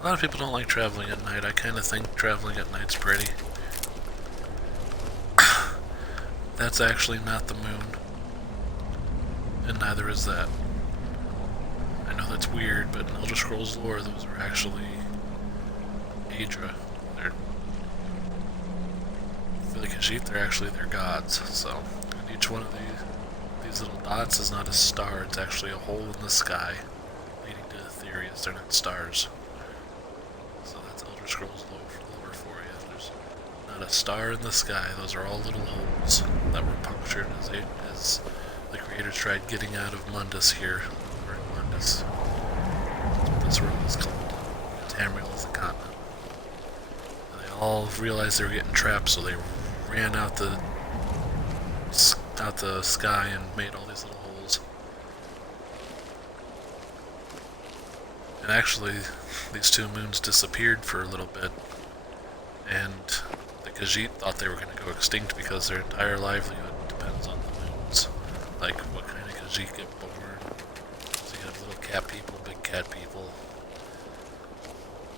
A lot of people don't like traveling at night. I kind of think traveling at night's pretty. That's actually not the moon. And neither is that. I know that's weird, but in Elder Scrolls lore, those are actually Aedra. They're, for the Khajiit, they're actually their gods. So, and each one of these little dots is not a star, it's actually a hole in the sky leading to Aetherius. They're not stars. So that's Elder Scrolls lore for you. There's not a star in the sky. Those are all little holes that were punctured as the creators tried getting out of Mundus here. Or Mundus. That's what this world is called. Tamriel is the continent. And they all realized they were getting trapped, so they ran out the sky and made all these little holes. And actually, these two moons disappeared for a little bit, and the Khajiit thought they were going to go extinct because their entire livelihood depends on the moons. Like, what kind of Khajiit get born? So you have little cat people, big cat people,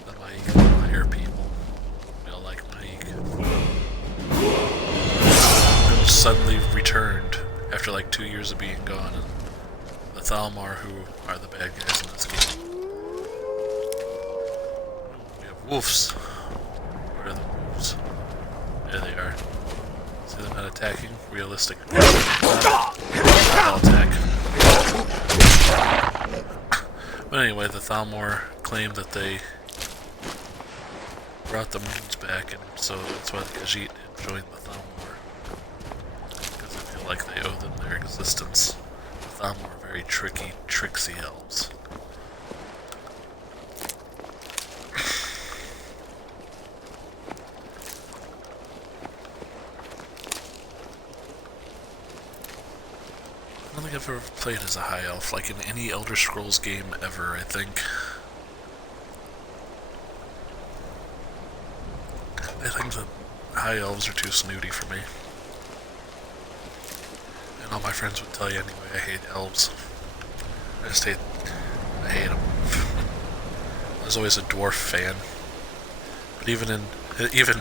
the Maik, the fire people. We all like Maik. Those suddenly returned after like 2 years of being gone, and the Thalmor, who are the bad guys in this game. We have wolves. Where are the wolves? There they are. See them not attacking? Realistic. I'll attack. But anyway, the Thalmor claimed that they brought the moons back, and so that's why the Khajiit had joined the Thalmor. Because they feel like they owe them their existence. The Thalmor are very tricky, tricksy elves. I don't think I've ever played as a high elf, like in any Elder Scrolls game ever, I think. I think that high elves are too snooty for me. And all my friends would tell you anyway, I hate elves. I hate them. I was always a dwarf fan. But even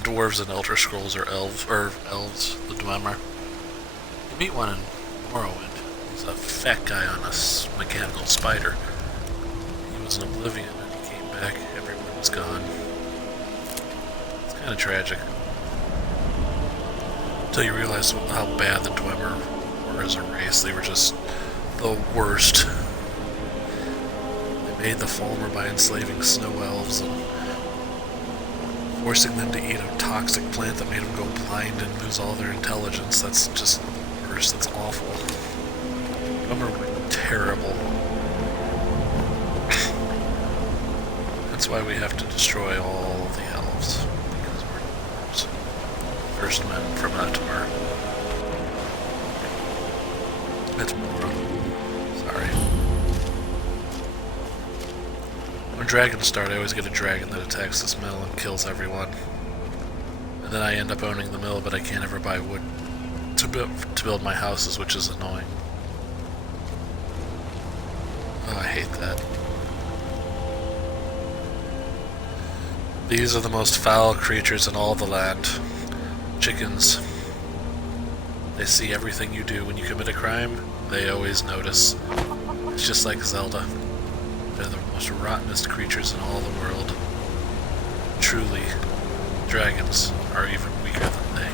dwarves in Elder Scrolls are elves, the Dwemer. You meet one in Morrowind. He's a fat guy on a mechanical spider. He was in Oblivion and he came back, everyone was gone. It's kind of tragic. Until you realize how bad the Dwemer were as a race. They were just the worst. They made the Falmer by enslaving snow elves and forcing them to eat a toxic plant that made them go blind and lose all their intelligence. That's just the worst. That's awful. Dwemer were terrible. That's why we have to destroy all of the elves. Because we're dwarves. First men from Atmar. Sorry. When dragons start, I always get a dragon that attacks this mill and kills everyone. And then I end up owning the mill, but I can't ever buy wood to build my houses, which is annoying. Oh, I hate that. These are the most foul creatures in all the land. Chickens. They see everything you do. When you commit a crime, they always notice. It's just like Zelda. They're the most rottenest creatures in all the world. Truly, dragons are even weaker than they.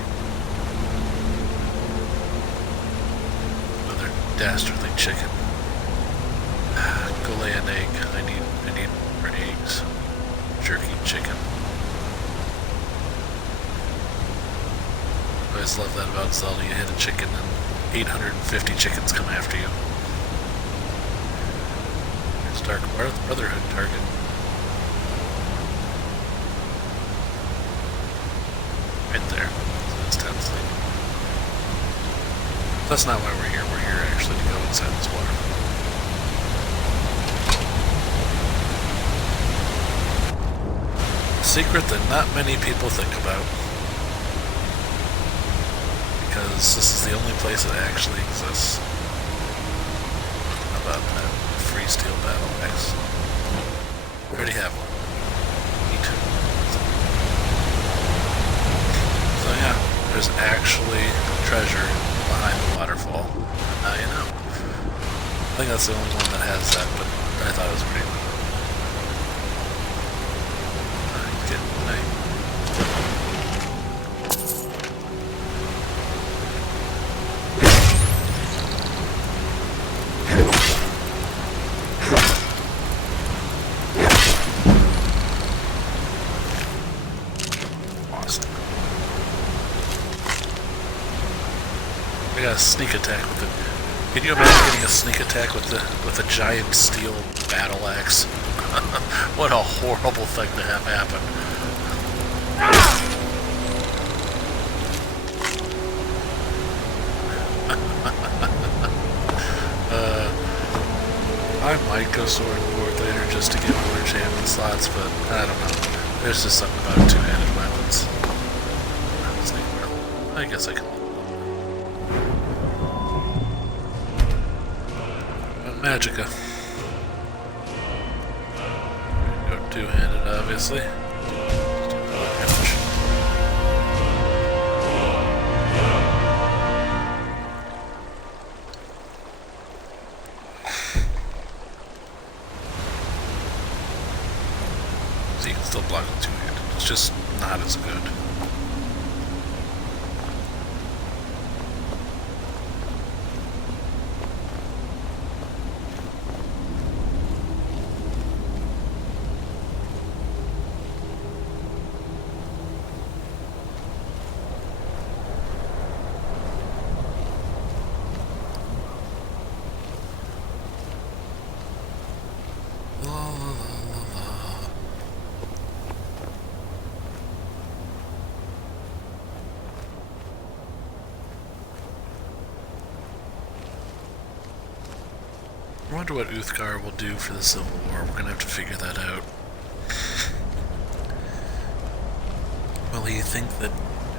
Another dastardly chicken. Go lay an egg. I need more eggs. Jerky chicken. I always love that about Zelda. You hit a chicken and 850 chickens come after you. There's Dark Brotherhood target. Right there. So it's 10 sleep. That's not why we're here. We're here actually to go inside this water. A secret that not many people think about. Because this is the only place that actually exists. How about that? Free steel battle axe. We already have one. neat. So yeah, there's actually treasure behind the waterfall. Now you know. I think that's the only one that has that, but I thought it was pretty cool. Good night. I got a sneak attack with it. Can you imagine getting a sneak attack with a giant steel battle axe? What a horrible thing to have happen. I might go sword and board later just to get more enchantment slots, but I don't know. There's just something about two-handed weapons. I guess I can. Magica. Go two-handed, obviously. So you can still block with two-handed. It's just not as good. I wonder what Uthgar will do for the Civil War. We're gonna have to figure that out. Will he think that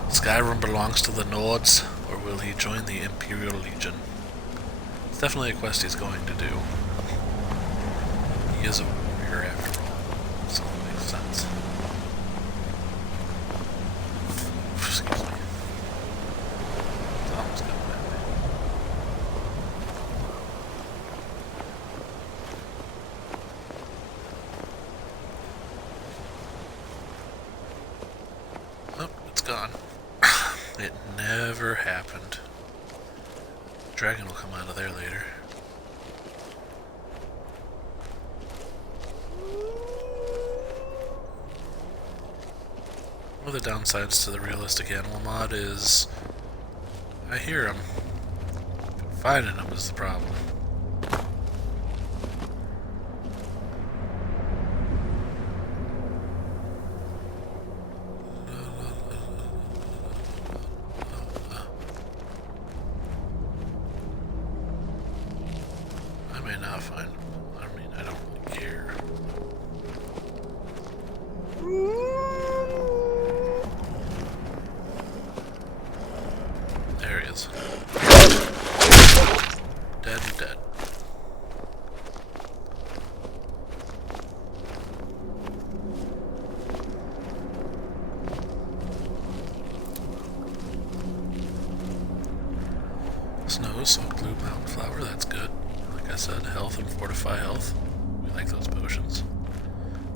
Skyrim belongs to the Nords, or will he join the Imperial Legion? It's definitely a quest he's going to do. He is a warrior after all, so it makes sense. Excuse me. It's almost got that. Oh, it's gone. It never happened. Dragon will come out of there later. One of the downsides to the realistic animal mod is I hear them. Finding them is the problem. I may not find them. I mean, I don't really care. There he is. Dead and dead. Snow, soaked blue mountain flower, that's good. Like I said, health and fortify health. We like those potions.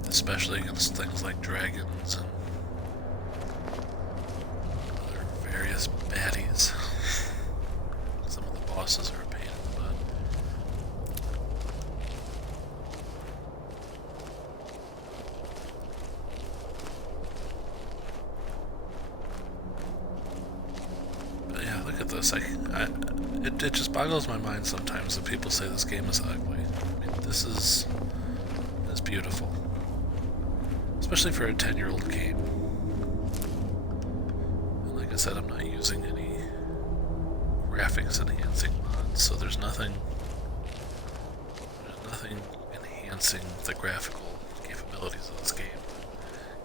Especially against things like dragons and other various baddies. Some of the bosses are a pain in the butt. But yeah, look at this. It just boggles my mind sometimes that people say this game is ugly. I mean, this is beautiful. Especially for a 10-year-old game. And like I said, I'm not using any graphics enhancing mods, so there's nothing enhancing the graphical capabilities of this game.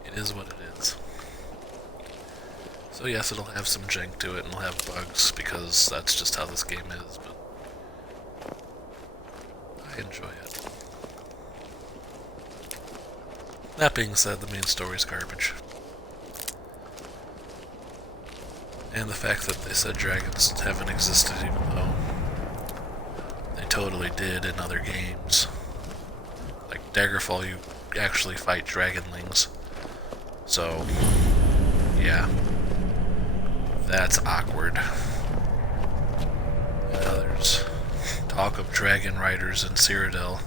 It is what it is. So yes, it'll have some jank to it and it'll have bugs because that's just how this game is, but I enjoy it. That being said, the main story's garbage. And the fact that they said dragons haven't existed, even though they totally did in other games. Like Daggerfall, you actually fight dragonlings. So, yeah. That's awkward. And others talk of dragon riders in Cyrodiil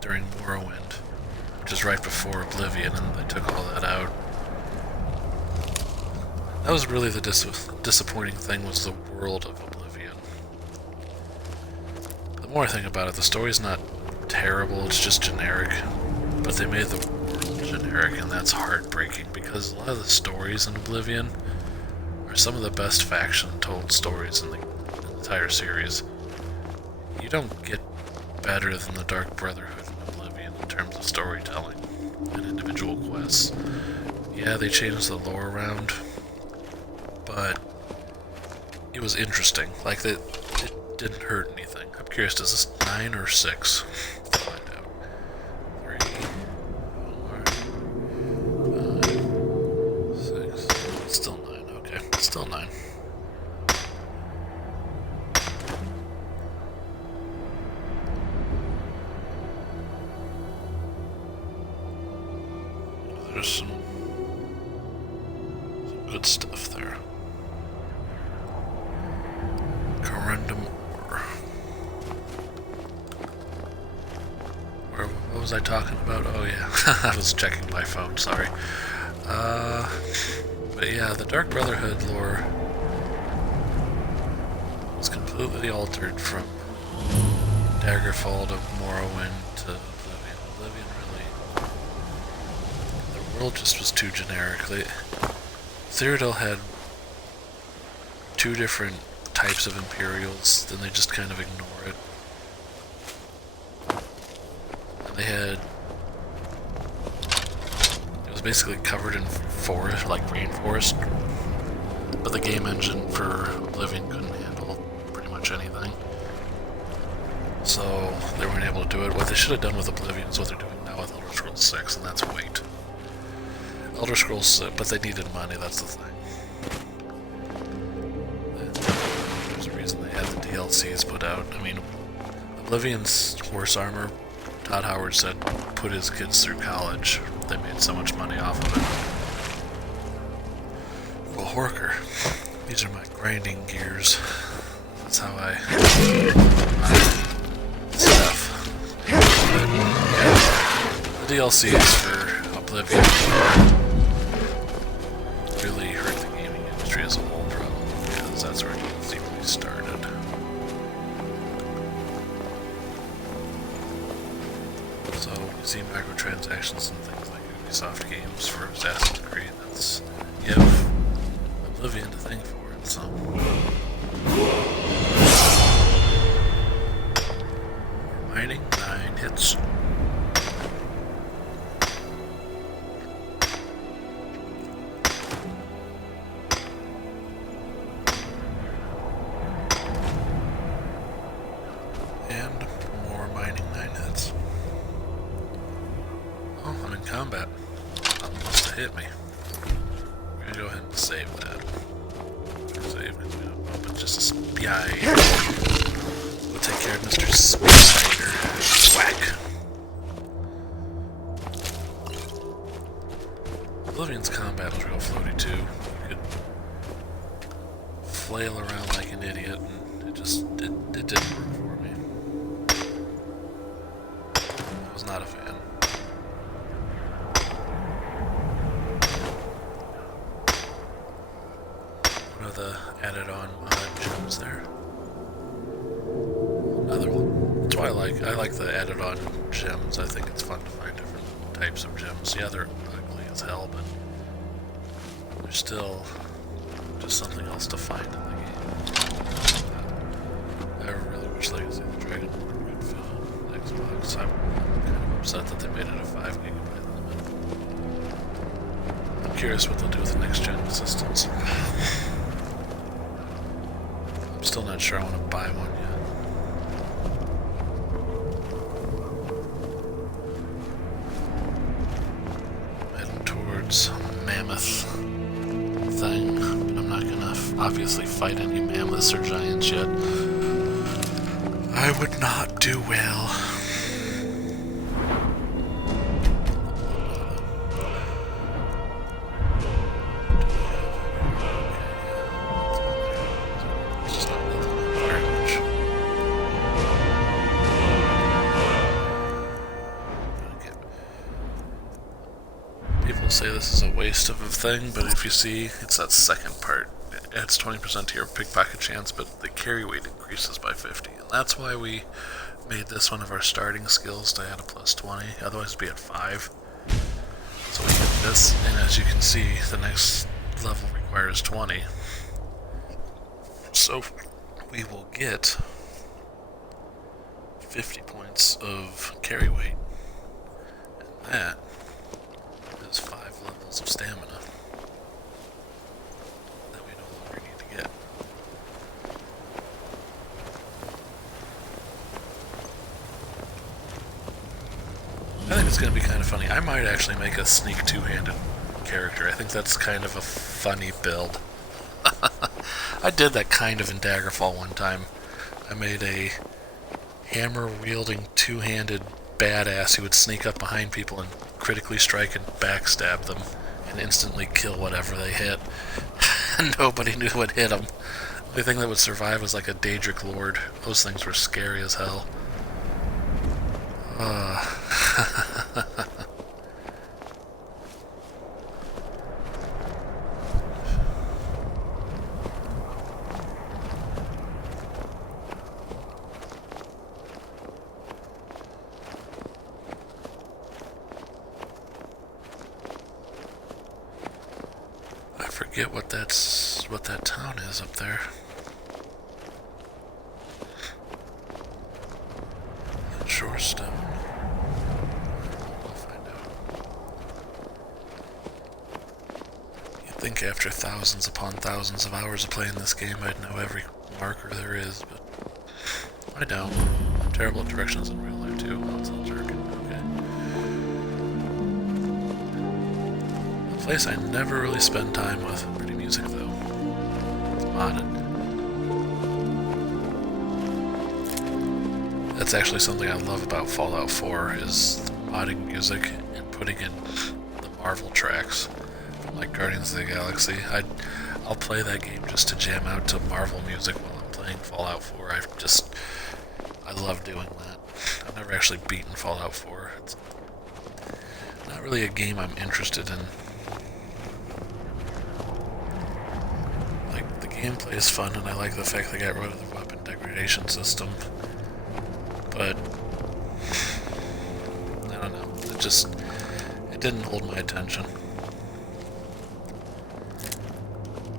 during Morrowind, which is right before Oblivion, and they took all that out. That was really the disappointing thing, was the world of Oblivion. The more I think about it, the story's not terrible, it's just generic. But they made the world generic, and that's heartbreaking, because a lot of the stories in Oblivion are some of the best faction-told stories in the entire series. You don't get better than the Dark Brotherhood in Oblivion in terms of storytelling and individual quests. Yeah, they changed the lore around, but it was interesting. Like, it didn't hurt anything. I'm curious, is this 9 or 6? Let's find out. 3, 4, 5, 6. It's still 9. Okay, it's still 9. There's some good stuff there. Corundum Ore. What was I talking about? Oh yeah, I was checking my phone, sorry. But yeah, the Dark Brotherhood lore was completely altered from Daggerfall to Morrowind to Oblivion. Oblivion really... the world just was too generic. Cyrodiil had 2 different types of Imperials, then they just kind of ignore it. And they had... it was basically covered in forest, like rainforest, but the game engine for Oblivion couldn't handle pretty much anything. So they weren't able to do it. What they should have done with Oblivion is what they're doing now with Elder Scrolls 6, and that's wait. Elder Scrolls, but they needed money, that's the thing. There's a reason they had the DLCs put out. I mean, Oblivion's horse armor, Todd Howard said, put his kids through college. They made so much money off of it. Well, Horker, these are my grinding gears. That's how I... stuff. But, yeah, the DLCs for Oblivion really hurt the gaming industry as a whole, probably, because that's where it really started. So, you see microtransactions and things like Ubisoft games for Assassin's Creed, that's... you have Oblivion to thank for it, so... More mining, 9 hits. And more mining, 9 hits. Oh, I'm in combat. Something must have hit me. We're gonna go ahead and save that. Save, because we don't know, but just a spy. We'll take care of Mr. Spider. Whack! Oblivion's combat was real floaty too. You could flail around like an idiot, and it didn't work for me. I was not a fan. One of the added-on mod gems there. Another one. That's why I like the added-on gems. I think it's fun to find different types of gems. Yeah, they're ugly as hell, but there's still just something else to find in the game. I really wish Legacy of the Dragon could fit on Xbox. I'm kind of upset that they made it a 5 gigabyte limit. I'm curious what they'll do with the next gen systems. I'm still not sure I want to buy one yet. Lord's mammoth thing, but I'm not gonna obviously fight any mammoths or giants yet. I would not do well. People say this is a waste of a thing, but if you see, it's that second part. It adds 20% to your pickpocket chance, but the carry weight increases by 50. And that's why we made this one of our starting skills to add a plus 20, otherwise it'd be at 5. So we get this, and as you can see, the next level requires 20. So we will get 50 points of carry weight. And that is 5 levels of stamina that we no longer need to get. I think it's going to be kind of funny. I might actually make a sneak two-handed character. I think that's kind of a funny build. I did that kind of in Daggerfall one time. I made a hammer-wielding two-handed badass who would sneak up behind people and critically strike and backstab them and instantly kill whatever they hit. And nobody knew what hit them. The only thing that would survive was like a Daedric Lord. Those things were scary as hell. I forget what that town is up there. Shorestone. We'll find out. You'd think after thousands upon thousands of hours of playing this game I'd know every marker there is, but I don't. I'm terrible at directions in real life too. Oh, it's all jerking. Okay. A place I never really spend time with. Pretty music though. Modded. That's actually something I love about Fallout 4 is modding music and putting in the Marvel tracks from like Guardians of the Galaxy. I'll play that game just to jam out to Marvel music while I'm playing Fallout 4. I love doing that. I've never actually beaten Fallout 4. It's not really a game I'm interested in. Like, the gameplay is fun and I like the fact they got rid of the weapon degradation system. But I don't know, it didn't hold my attention.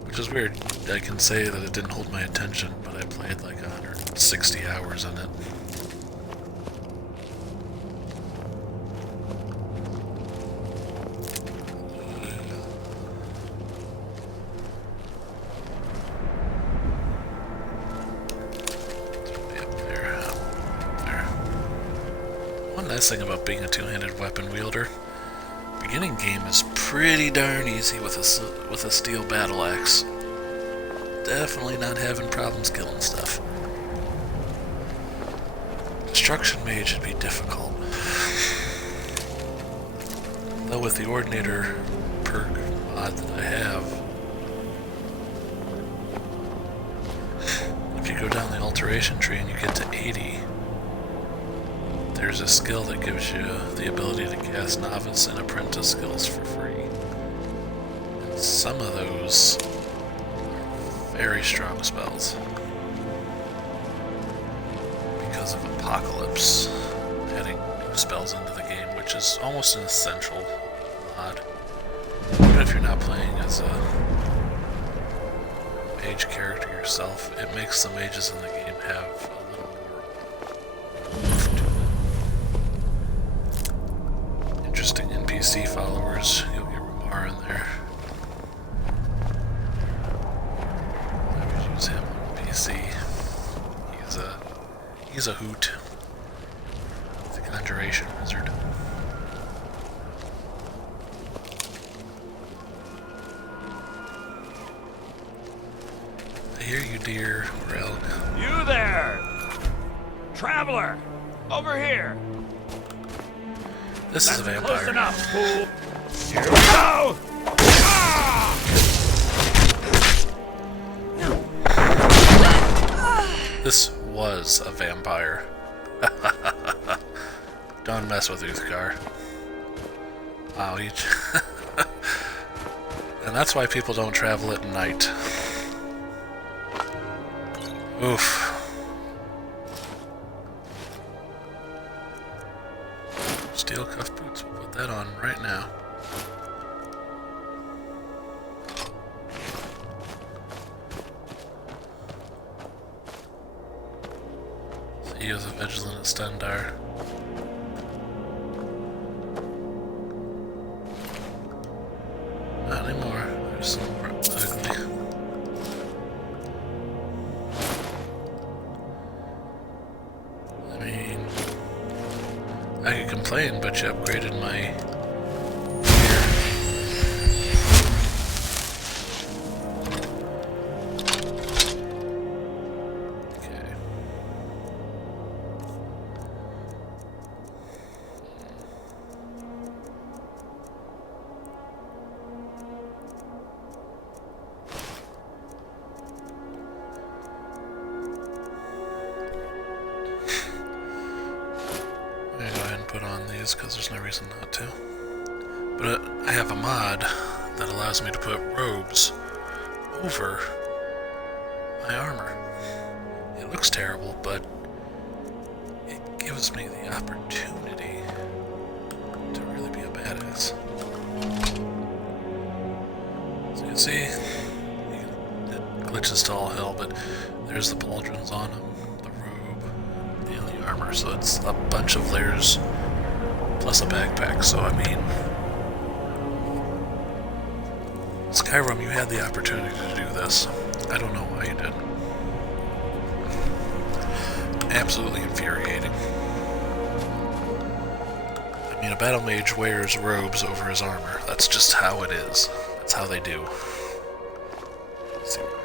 Which is weird, I can say that it didn't hold my attention, but I played like 160 hours in it. Nice thing about being a two-handed weapon wielder, beginning game is pretty darn easy with a steel battle axe. Definitely not having problems killing stuff. Destruction mage should be difficult. Though with the Ordinator perk mod that I have, if you go down the alteration tree and you get to 80, there's a skill that gives you the ability to cast Novice and Apprentice skills for free. And some of those are very strong spells. Because of Apocalypse adding new spells into the game, which is almost an essential mod. Even if you're not playing as a mage character yourself, it makes the mages in the game have a little more oomph to them. Interesting NPC followers. You'll get Ramar in there. I would use him on PC. He's a hoot. He's a conjuration wizard. hear you, dear Relg. You there! Traveler! Over here! This is a That's vampire. close enough, fool! Here we go! This was a vampire. Don't mess with Uthgar. Wow, he... And that's why people don't travel at night. Oof. Steel cuff boots, we'll put that on right now. He is a vigilant Stendar. Not anymore. There's some more ugly. I mean, I could complain, but you upgraded my because there's no reason not to. But I have a mod that allows me to put robes over my armor. It looks terrible, but it gives me the opportunity to really be a badass. So you see, it glitches to all hell, but there's the pauldrons on them, the robe, and the armor, so it's a bunch of layers plus a backpack, so I mean... Skyrim, you had the opportunity to do this. I don't know why you didn't. Absolutely infuriating. I mean, a battle mage wears robes over his armor. That's just how it is. That's how they do. Let's see where I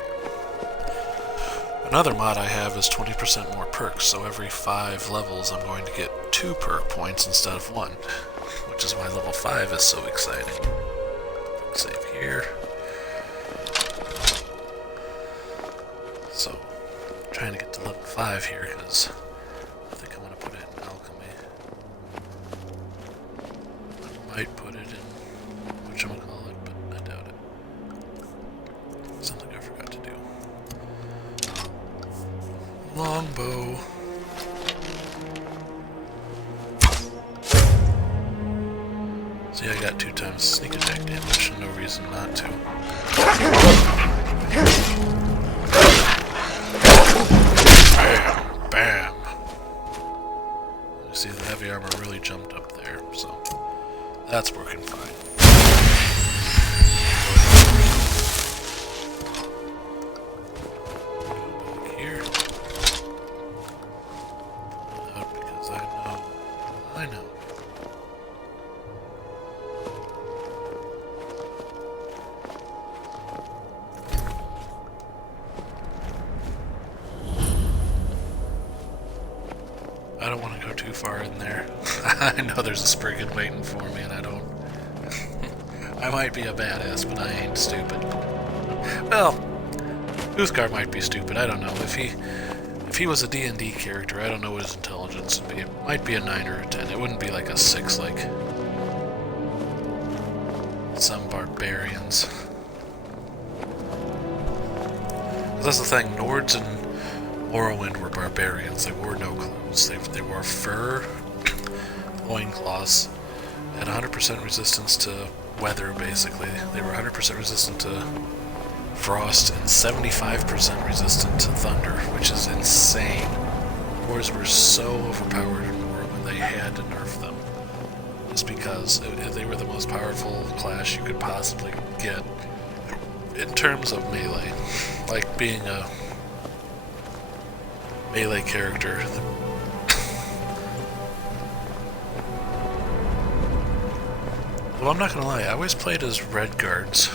am. Another mod I have is 20% more perks, so every 5 levels I'm going to get 2 perk points instead of 1, which is why level 5 is so exciting. Quick save here. So, I'm trying to get to level 5 here, because I think I want to put it in alchemy. I might put it in whatchamacallit, but I doubt it. Something I forgot to do. Longbow. See, I got 2 times sneak attack damage, no reason not to. Bam! Bam! You see, the heavy armor really jumped up there, so that's working fine. Go back here. Out because I know. I don't want to go too far in there. I know there's a Spriggan waiting for me, and I don't... I might be a badass, but I ain't stupid. Well, Uthgar might be stupid, I don't know. If he was a D&D character, I don't know what his intelligence would be. It might be a 9 or a 10. It wouldn't be like a 6 like some barbarians. 'Cause that's the thing, Nords and Morrowind were barbarians. They wore no clothes. They wore fur, loincloths, had 100% resistance to weather, basically. They were 100% resistant to frost and 75% resistant to thunder, which is insane. Wars were so overpowered in Morrowind, they had to nerf them. Just because they were the most powerful class you could possibly get in terms of melee. Like being a melee character. Well, I'm not gonna lie, I always played as red guards.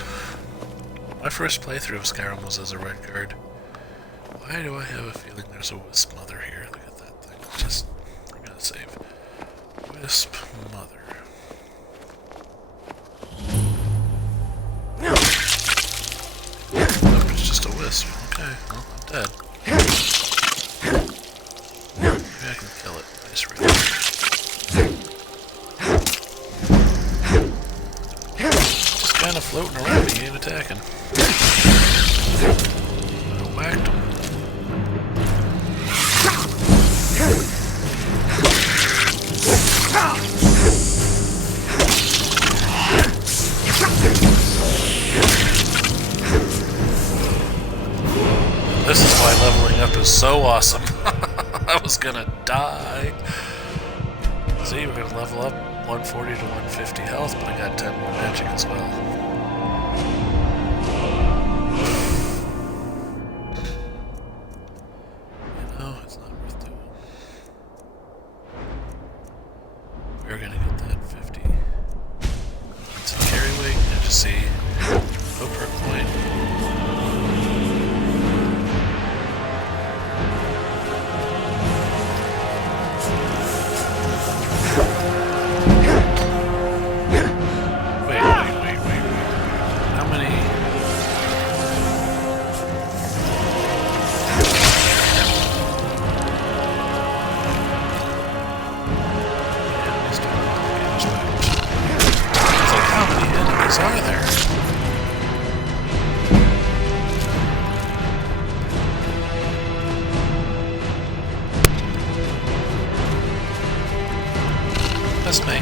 My first playthrough of Skyrim was as a red guard. Why do I have a feeling there's a wisp mother here? Look at that thing. Just, I'm gonna save. Wisp mother. Nope, it's just a wisp. Okay, well, I'm dead. Maybe I can kill it. Nice range. Just kind of floating around me, he ain't attacking. I whacked him. This is why leveling up is so awesome. I was gonna die. See, we're gonna level up 140 to 150 health, but I got 10 more magic as well. You know, it's not worth doing. We're gonna get that 50. It's a carry weight, and just see. Oh, per point. Are there? That's me.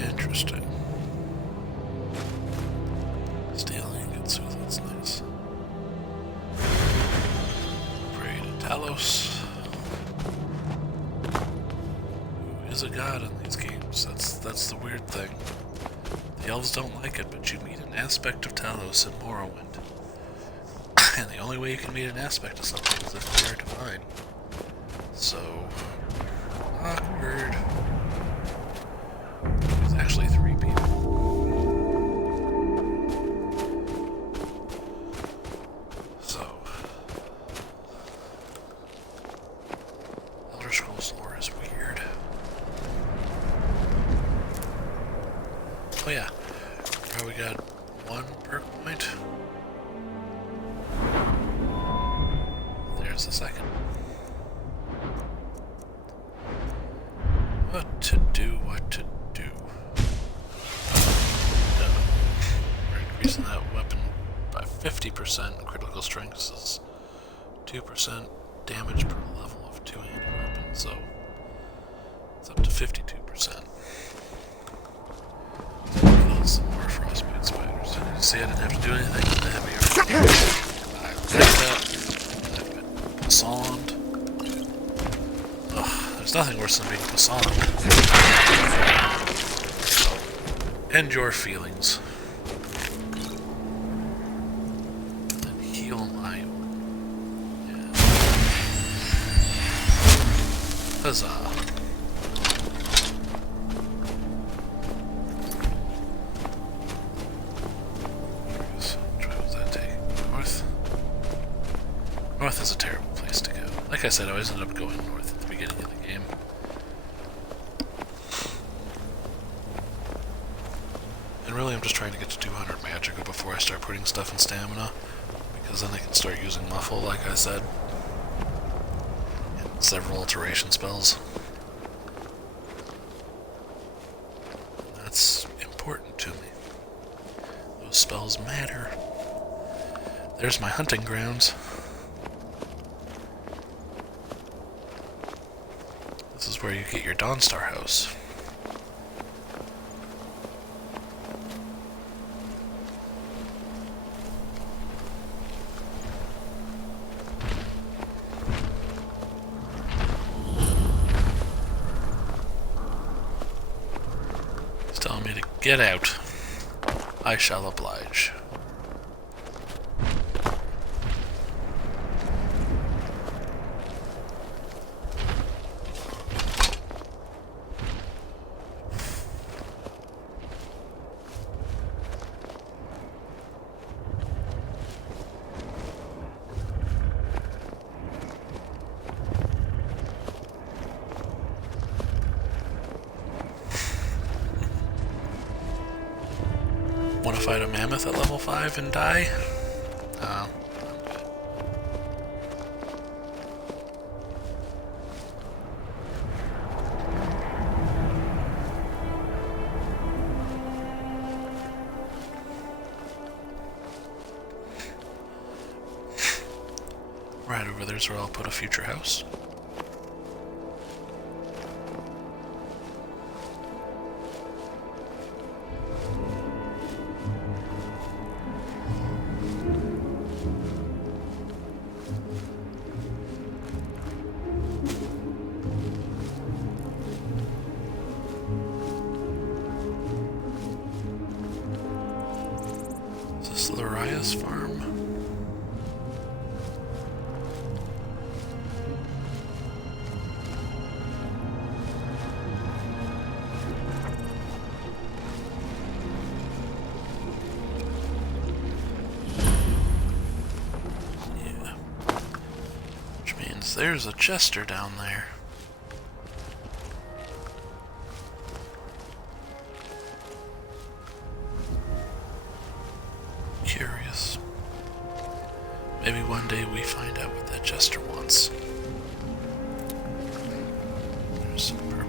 Interesting. That's nice. Pray to Talos. Who is a god in these games? That's the weird thing. The elves don't like it, but you meet an aspect of Talos in Morrowind. And the only way you can meet an aspect of something is if they are divine. So awkward. There's actually 3 people. Oh yeah, we got 1 perk point. There's the second. What to do, what to do. We're increasing that weapon by 50%. Critical strength is 2% damage per level of 2-handed weapon, so it's up to 52%. Some more frostbite spiders. You see, I didn't have to do anything with the heavier. I like that. I've been poissoned. Ugh, there's nothing worse than being poissoned. End your feelings. And heal my... Yeah. Huzzah. North is a terrible place to go. Like I said, I always end up going north at the beginning of the game. And really I'm just trying to get to 200 magic before I start putting stuff in stamina, because then I can start using muffle, like I said. And several alteration spells. And that's important to me. Those spells matter. There's my hunting grounds. This is where you get your Dawnstar house. He's telling me to get out. I shall oblige. Want to fight a mammoth at level 5 and die? I'm good. Right over there's where I'll put a future house. Is this Laria's farm? There's a Chester down there. Curious. Maybe one day we find out what that Chester wants. There's some purple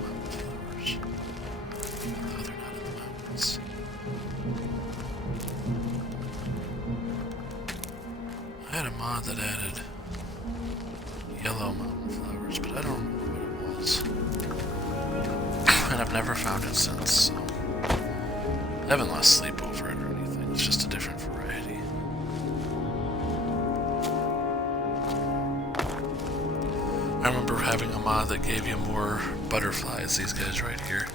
mountain flowers. Although they're not in the mountains. I had a mod that added yellow mountain flowers, but I don't remember what it was. And I've never found it since, so I haven't lost sleep over it or anything. It's just a different variety. I remember having a mod that gave you more butterflies, these guys right here.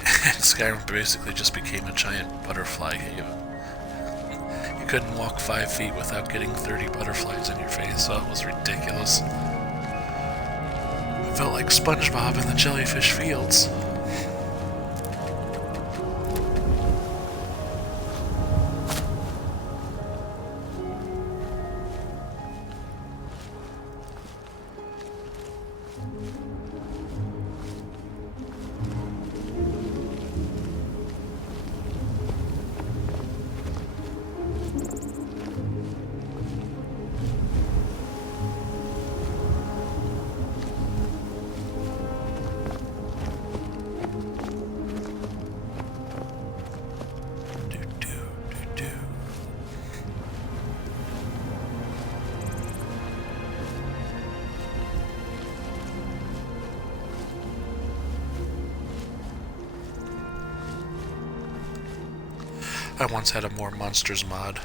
And Skyrim basically just became a giant butterfly cave. You couldn't walk 5 feet without getting 30 butterflies in your face, so it was ridiculous. I felt like SpongeBob in the jellyfish fields. I once had a More Monsters mod,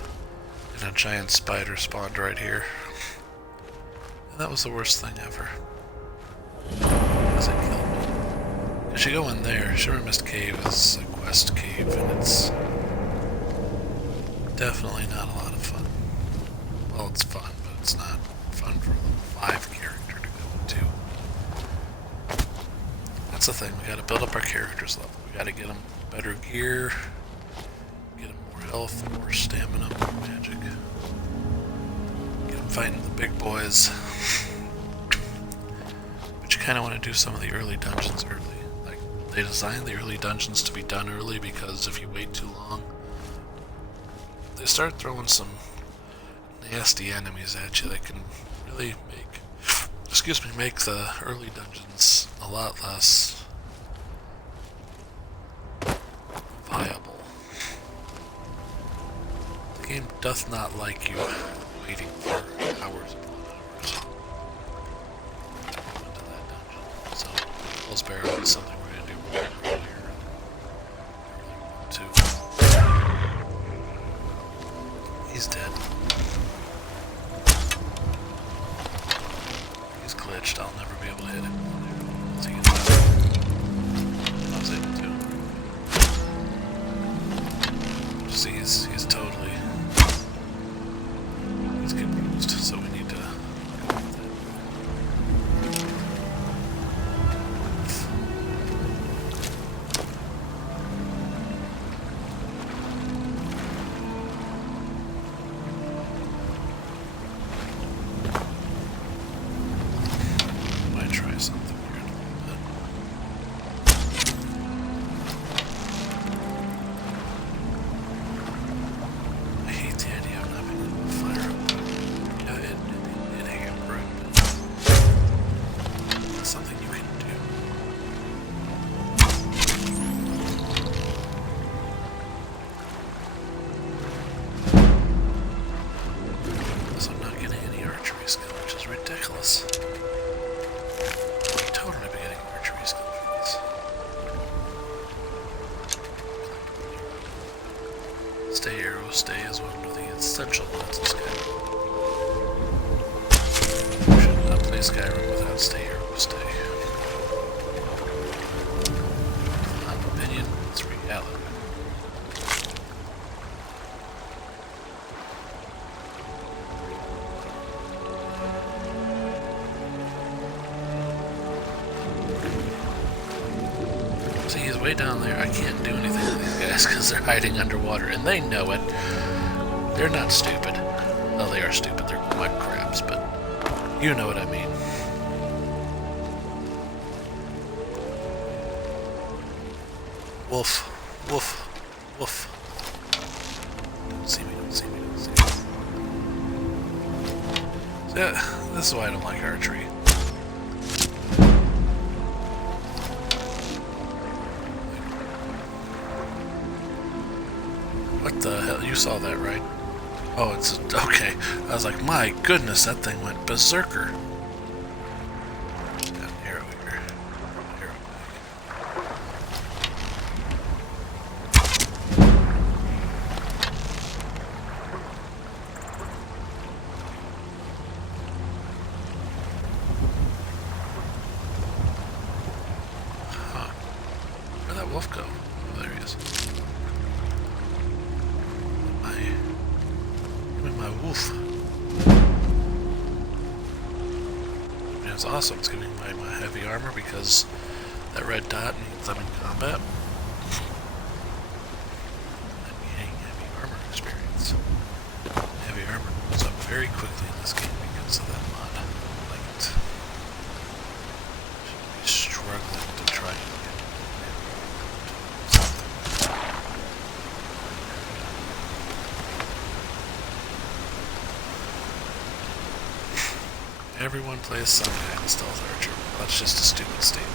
and a giant spider spawned right here. And that was the worst thing ever. Because it killed me. Because you go in there, Shiver Mist Cave is a quest cave, and it's definitely not a lot of fun. Well, it's fun, but it's not fun for a level 5 character to go into. That's the thing, we gotta build up our characters level. We gotta get them better gear, health, more stamina, more magic. Get them fighting the big boys. But you kind of want to do some of the early dungeons early. Like, they designed the early dungeons to be done early because if you wait too long, they start throwing some nasty enemies at you that can really make the early dungeons a lot less viable. The game doth not like you waiting for hours upon hours to go into that dungeon. So, Bull's Barrel is something we're going to do earlier. Too. He's dead. He's glitched. I'll never be able to hit him. Once he gets out. I was able to. See, he's totally. He's confused, so we need to go with that. Might try something weird a little bit. essential mods in Skyrim. You should not play Skyrim without Stay Hero Stay. Not an opinion, it's reality. See, he's way down there. I can't do anything to these guys because they're hiding underwater, and they know it. They're not stupid. Well, they are stupid. They're mud crabs, but you know what I mean. Wolf. Wolf. Wolf. Don't see me, don't see me, don't see me. Yeah, this is why I don't like archery. What the hell? You saw that, right? Oh, it's okay. I was like, my goodness, that thing went berserker. Got an arrow here. Arrow Huh. Where'd that wolf go? Oh, there he is. My wolf. It's awesome. It's giving my heavy armor because that red dot means I'm in combat. I'm getting heavy armor experience. Heavy armor goes up very quickly in this game because of that mod. Like it. Should be struggling to try and get everyone plays some kind of stealth archer. That's just a stupid statement.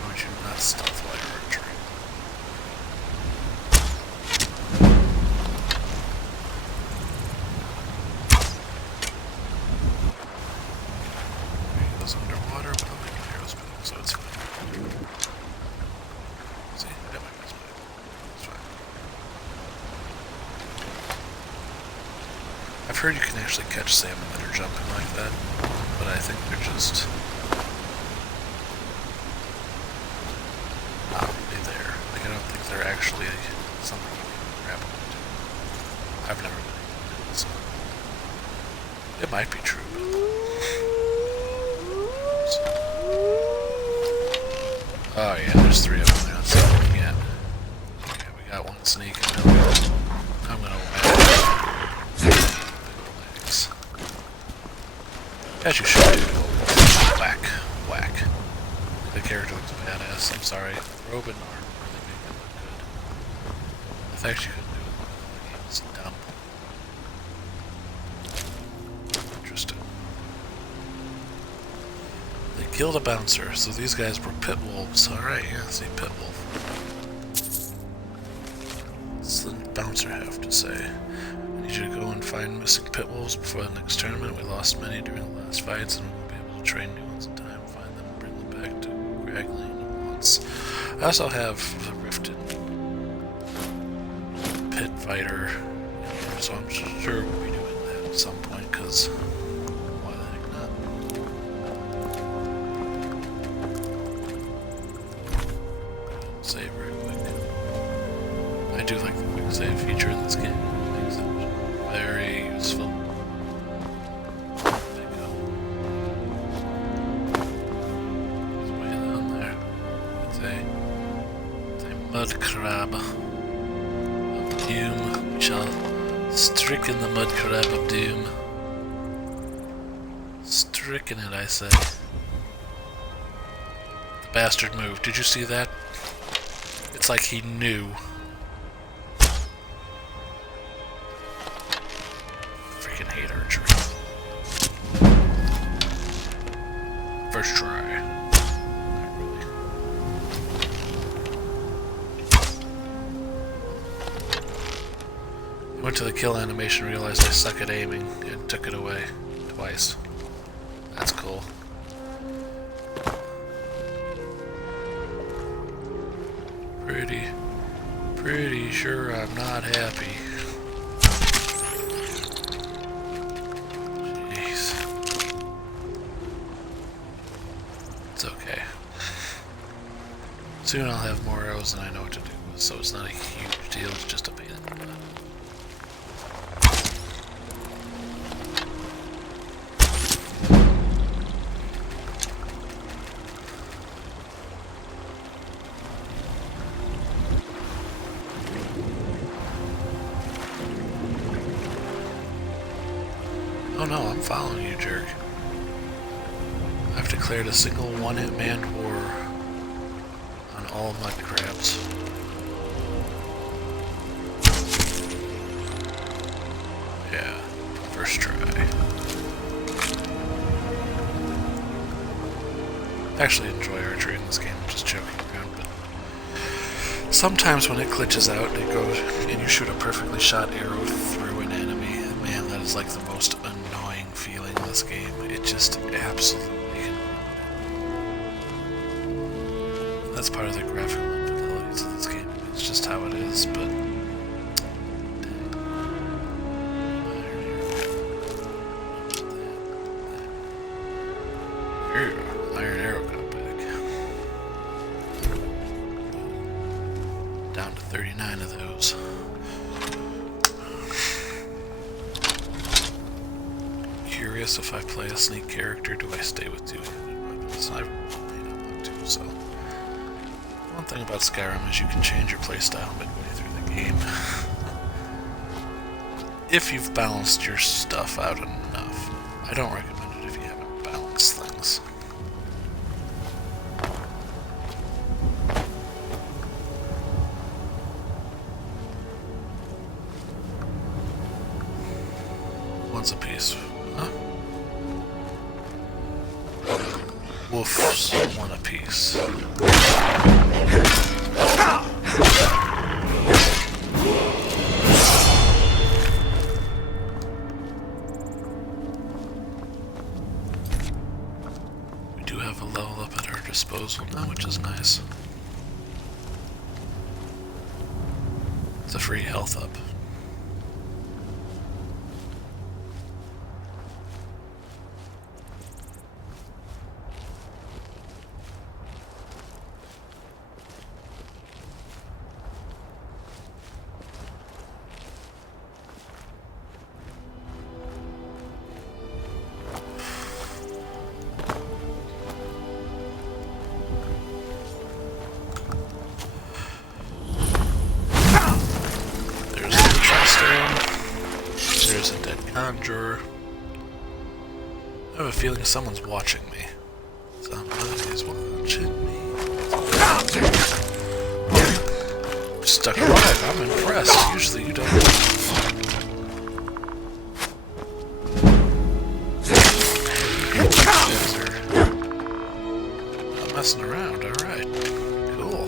Why would you not stealth wire archery? He goes underwater, but I'll make an arrow spinning, so it's fine. See, that might be spinning. It's fine. I've heard you can actually catch salmon that are jumping like that, but I think they're just not really there. Like, I don't think they're actually something you can grab onto. I've never been able to do it, so it might be true, but oh yeah, there's 3 of them there. That's all we get. Okay, we got one sneaking. I'm gonna whack. As you should do. Whack. Whack. The character looks badass. I'm sorry. Robe and armor really make it look good. The fact you couldn't do it in the game is dumb. Interesting. They killed a bouncer, so these guys were pit wolves. Alright, yeah, see, pit wolf. What's the bouncer have to say? I need you to go and find missing pit wolves before the next tournament. We lost many during the last fights, and we won't be able to train new ones in time. Find them and bring them back to Graglane at once. I also have the Rifted Pit Fighter in here, so I'm sure we'll be doing that at some point, because why the heck not? Save very quick. I do like the quick save feature in this game. It makes it very useful. There you go. It's way down there. It's a mud crab of doom. We shall stricken the mud crab of doom. Stricken it, I say. The bastard moved. Did you see that? It's like he knew. Freaking hate archery. First try. Not really. Went to the kill animation, realized I suck at aiming, and took it away twice. That's cool. Pretty sure I'm not happy. Jeez. It's okay. Soon I'll have more arrows than I know what to do with, so it's not a huge deal, it's just a pain in the butt. Oh no, I'm following you, jerk. I've declared a single one-hit man war on all mud crabs. Yeah, first try. I actually enjoy archery in this game, I'm just joking around, but sometimes when it glitches out and it goes and you shoot a perfectly shot arrow through an enemy, man, that is like the most annoying feeling in this game. It just absolutely can ruin it. That's part of the graphical infidelities of this game. It's just how it is, but iron arrow got back. Down to 39 of those. Curious if I play a sneak character, do I stay with two-handed weapons? I may not want to, so. One thing about Skyrim is you can change your playstyle midway through the game. If you've balanced your stuff out enough. I don't recommend it if you haven't balanced things. Once a piece. Huh? Wolves, one a piece. We do have a level up at our disposal now, which is nice. It's a free health up. There's a dead conjurer. I have a feeling someone's watching me. Somebody's watching me. Stuck alive, I'm impressed. Usually you don't. Not messing around, alright. Cool.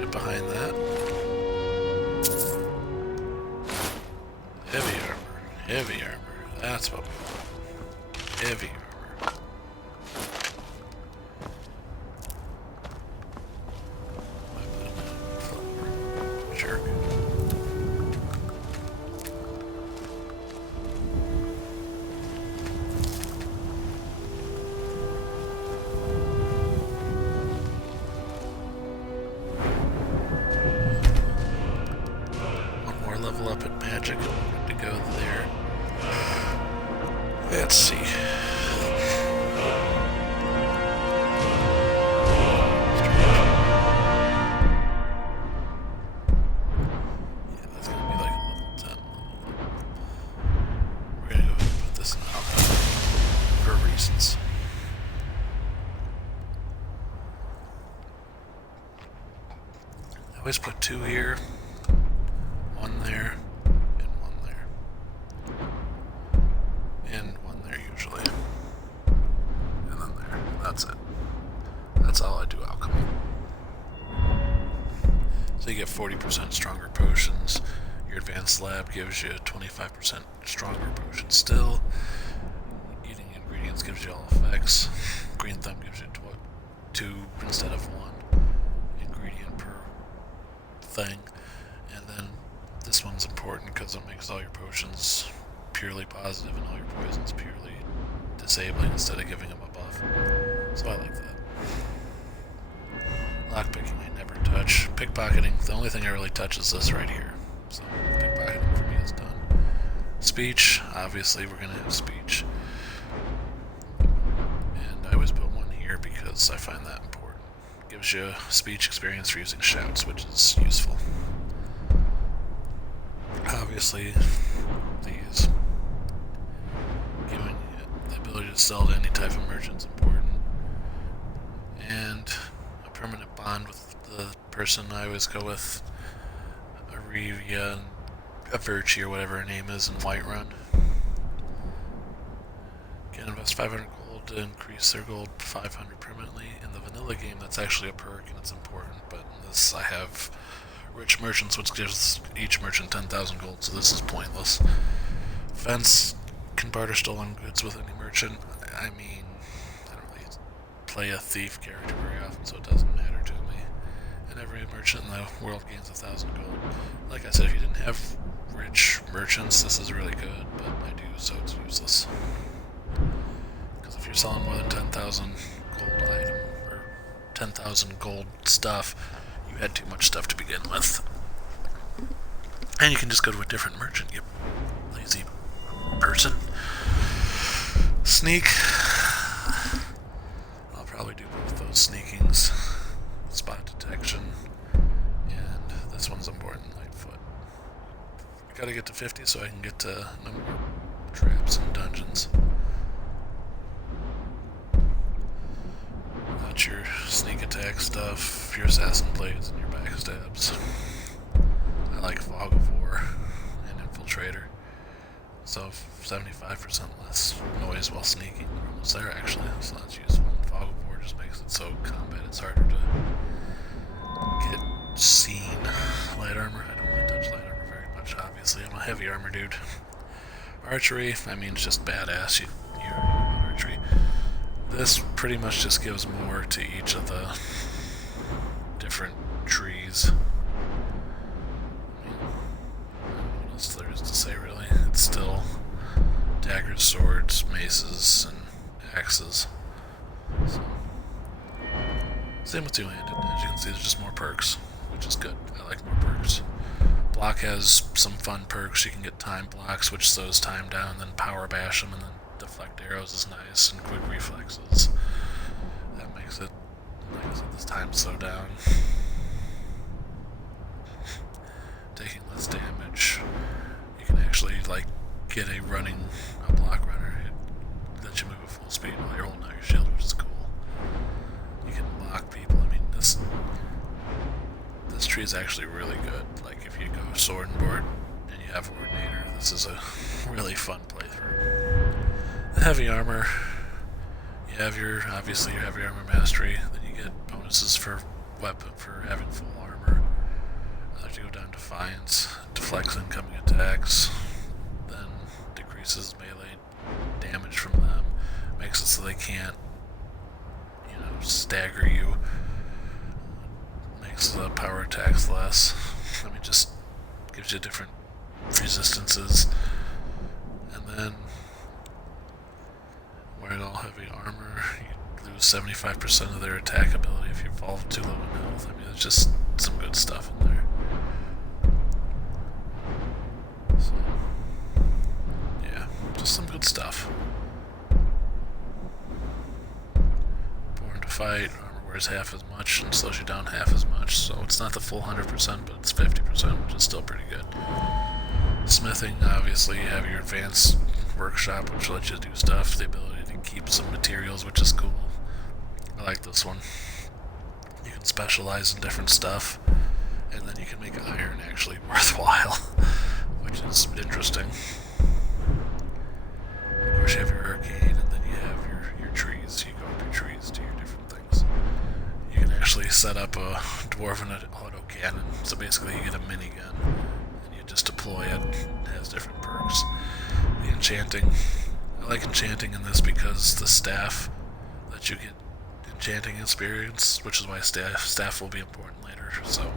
Get behind that. Heavy armor. Heavy armor. That's what we want. Heavy armor. Jerk. One more level up at magic. To go there. Let's see. Yeah, that's gonna be like a level 10 level. We're gonna go ahead and put this in alcohol for reasons. I always put 2 here, 1 there. And 1 there usually. And then there. That's it. That's all I do alchemy. So you get 40% stronger potions. Your advanced lab gives you 25% stronger potions still. Eating ingredients gives you all effects. Green thumb gives you 2 instead of 1. thing. And then this one's important because it makes all your potions purely positive and all your poisons purely disabling instead of giving them a buff. So I like that. Lockpicking I never touch. Pickpocketing, the only thing I really touch is this right here. So pickpocketing for me is done. Speech, obviously we're going to have speech. And I always put one here because I find that important. Gives you speech experience for using shouts, which is useful. Obviously, these giving the ability to sell to any type of merchant is important. And a permanent bond with the person I always go with, Arevia, a Virtue, or whatever her name is in Whiterun. Can invest 500 gold to increase their gold 500 permanently. In the vanilla game, that's actually a perk and it's important, but in this I have rich merchants, which gives each merchant 10,000 gold, so this is pointless. Fence can barter stolen goods with any merchant. I mean, I don't really play a thief character very often, so it doesn't matter to me. And every merchant in the world gains 1,000 gold. Like I said, if you didn't have rich merchants, this is really good, but I do, so it's useless. Because if you're selling more than 10,000 gold item, or 10,000 gold stuff, you had too much stuff to begin with. And you can just go to a different merchant, you lazy person. Sneak. I'll probably do both those sneakings. Spot detection. And this one's important, Lightfoot. I gotta get to 50 so I can get to no more traps and dungeons. That's your sneak attack stuff, your assassin blades, and your backstabs. I like Fog of War and Infiltrator. So 75% less noise while sneaking. We're almost there actually, so that's useful. And Fog of War just makes it so combat it's harder to get seen. Light armor, I don't really touch light armor very much, obviously. I'm a heavy armor dude. Archery, I mean, it's just badass. You're archery. This pretty much just gives more to each of the different trees. I mean, what else there is to say, really? It's still daggers, swords, maces, and axes. So, same with two-handed. As you can see, there's just more perks, which is good. I like more perks. Block has some fun perks. You can get time blocks, which slows time down, then power bash them, and then deflect arrows is nice, and quick reflexes. That makes it, like I said, this time slow down. Taking less damage. You can actually, like, get a block runner. It lets you move at full speed while you're holding out your shield, which is cool. You can block people. I mean, this tree is actually really good. Like, if you go sword and board and you have Ordinator, this is a really fun playthrough. The heavy armor, you have obviously your heavy armor mastery, then you get bonuses for weapon for having full armor. You go down Defiance, deflects incoming attacks, then decreases melee damage from them, makes it so they can't, stagger you, makes the power attacks less. I mean, just gives you different resistances, and then wearing all heavy armor, you lose 75% of their attack ability if you fall too low in health. I mean, there's just some good stuff in there. So, yeah, just some good stuff. Born to Fight, armor wears half as much and slows you down half as much, so it's not the full 100%, but it's 50%, which is still pretty good. Smithing, obviously, you have your advanced workshop, which lets you do stuff, the ability to keep some materials, which is cool. I like this one. You can specialize in different stuff, and then you can make iron actually worthwhile, which is interesting. Of course, you have your arcane, and then you have your trees. You go up your trees to your different things. You can actually set up a dwarven autocannon, so basically you get a minigun, and you just deploy it. It has different perks. The enchanting, I like enchanting in this because the staff that you get enchanting experience, which is why staff will be important later. So,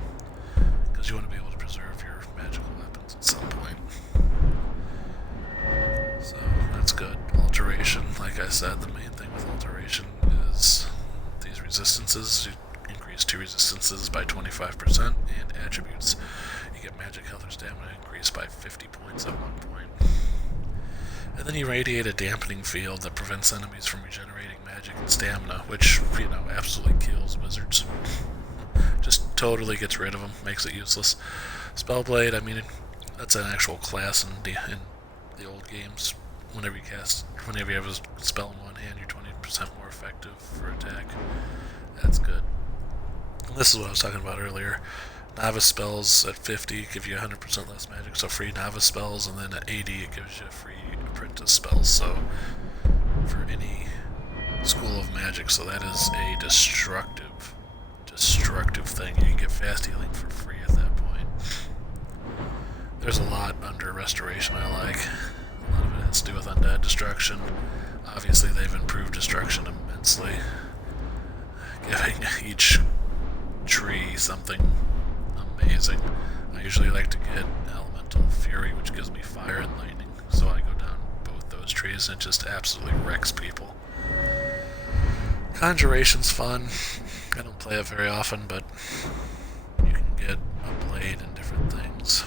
because you want to be able to preserve your magical weapons at some point. So that's good. Alteration, like I said, the main thing with alteration is these resistances. You increase 2 resistances by 25%, and attributes. You get magic, health, or stamina increased by 50 points at one point. And then you radiate a dampening field that prevents enemies from regenerating magic and stamina, which, you know, absolutely kills wizards. Just totally gets rid of them, makes it useless. Spellblade, I mean, that's an actual class in the old games. Whenever you have a spell in one hand, you're 20% more effective for attack. That's good. And this is what I was talking about earlier. Novice spells at 50 give you 100% less magic, so free novice spells, and then at 80 it gives you free apprentice spells, so for any school of magic, so that is a destructive thing. You can get fast healing for free at that point. There's a lot under restoration I like. A lot of it has to do with undead destruction. Obviously they've improved destruction immensely, giving each tree something amazing. I usually like to get Elemental Fury, which gives me fire and lightning, so I go down both those trees and it just absolutely wrecks people. Conjuration's fun. I don't play it very often, but you can get a blade and different things.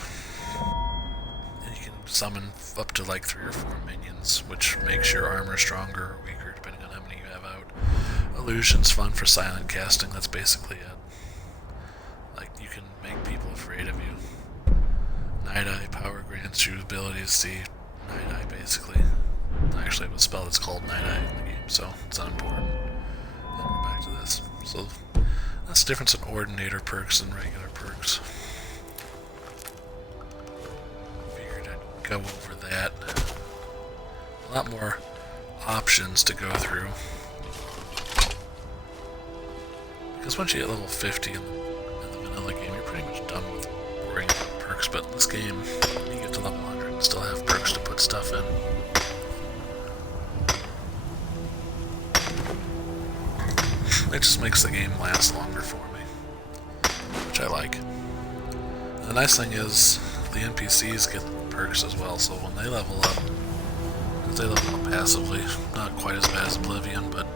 And you can summon up to like 3 or 4 minions, which makes your armor stronger or weaker depending on how many you have out. Illusion's fun for silent casting, that's basically it. Like, you can make people afraid of you. Night Eye power grants you ability to see Night Eye, basically. I actually have a spell that's called Night Eye in the game, so it's unimportant. And we're back to this. So, that's the difference in Ordinator perks and regular perks. Figured I'd go over that. A lot more options to go through. Because once you hit level 50 in the vanilla game, you're pretty much done with worrying about perks, but in this game, you get to level 100 and still have perks to put stuff in. It just makes the game last longer for me, which I like. The nice thing is, the NPCs get perks as well, so when they level up, because they level up passively, not quite as bad as Oblivion, but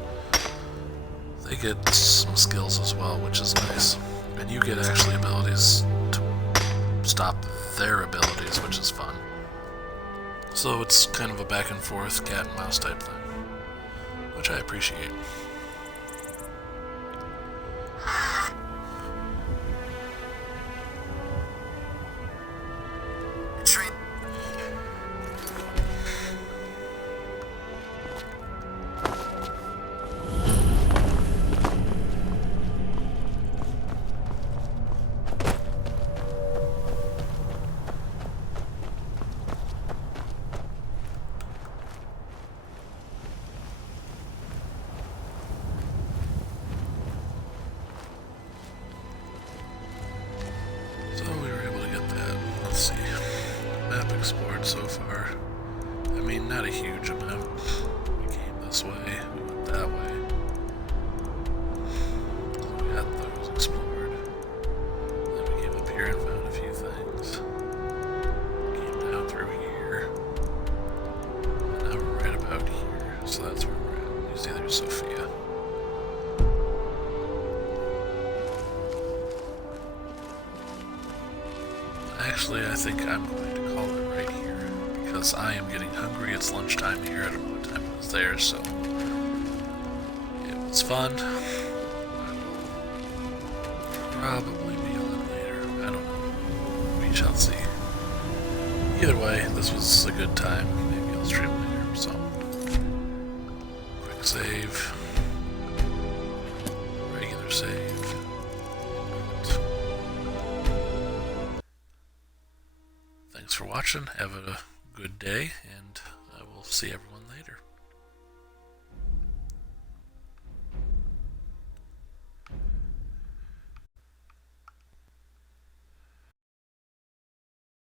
they get some skills as well, which is nice. And you get actually abilities to stop their abilities, which is fun. So it's kind of a back and forth cat and mouse type thing, which I appreciate. Explored so far. I mean, not a huge amount. We came this way, we went that way. So we got those explored. Then we came up here and found a few things. Came down through here. And now we're right about here. So that's where we're at. You see there's Sophia. Actually, I think I'm going to call it right here, because I am getting hungry. It's lunchtime here. I don't know what time it was there, so it was fun. I will probably be on later. I don't know. We shall see. Either way, this was a good time. Maybe I'll stream later, so. Quick save. Regular save. Thanks for watching. Have a good day, and I will see everyone later.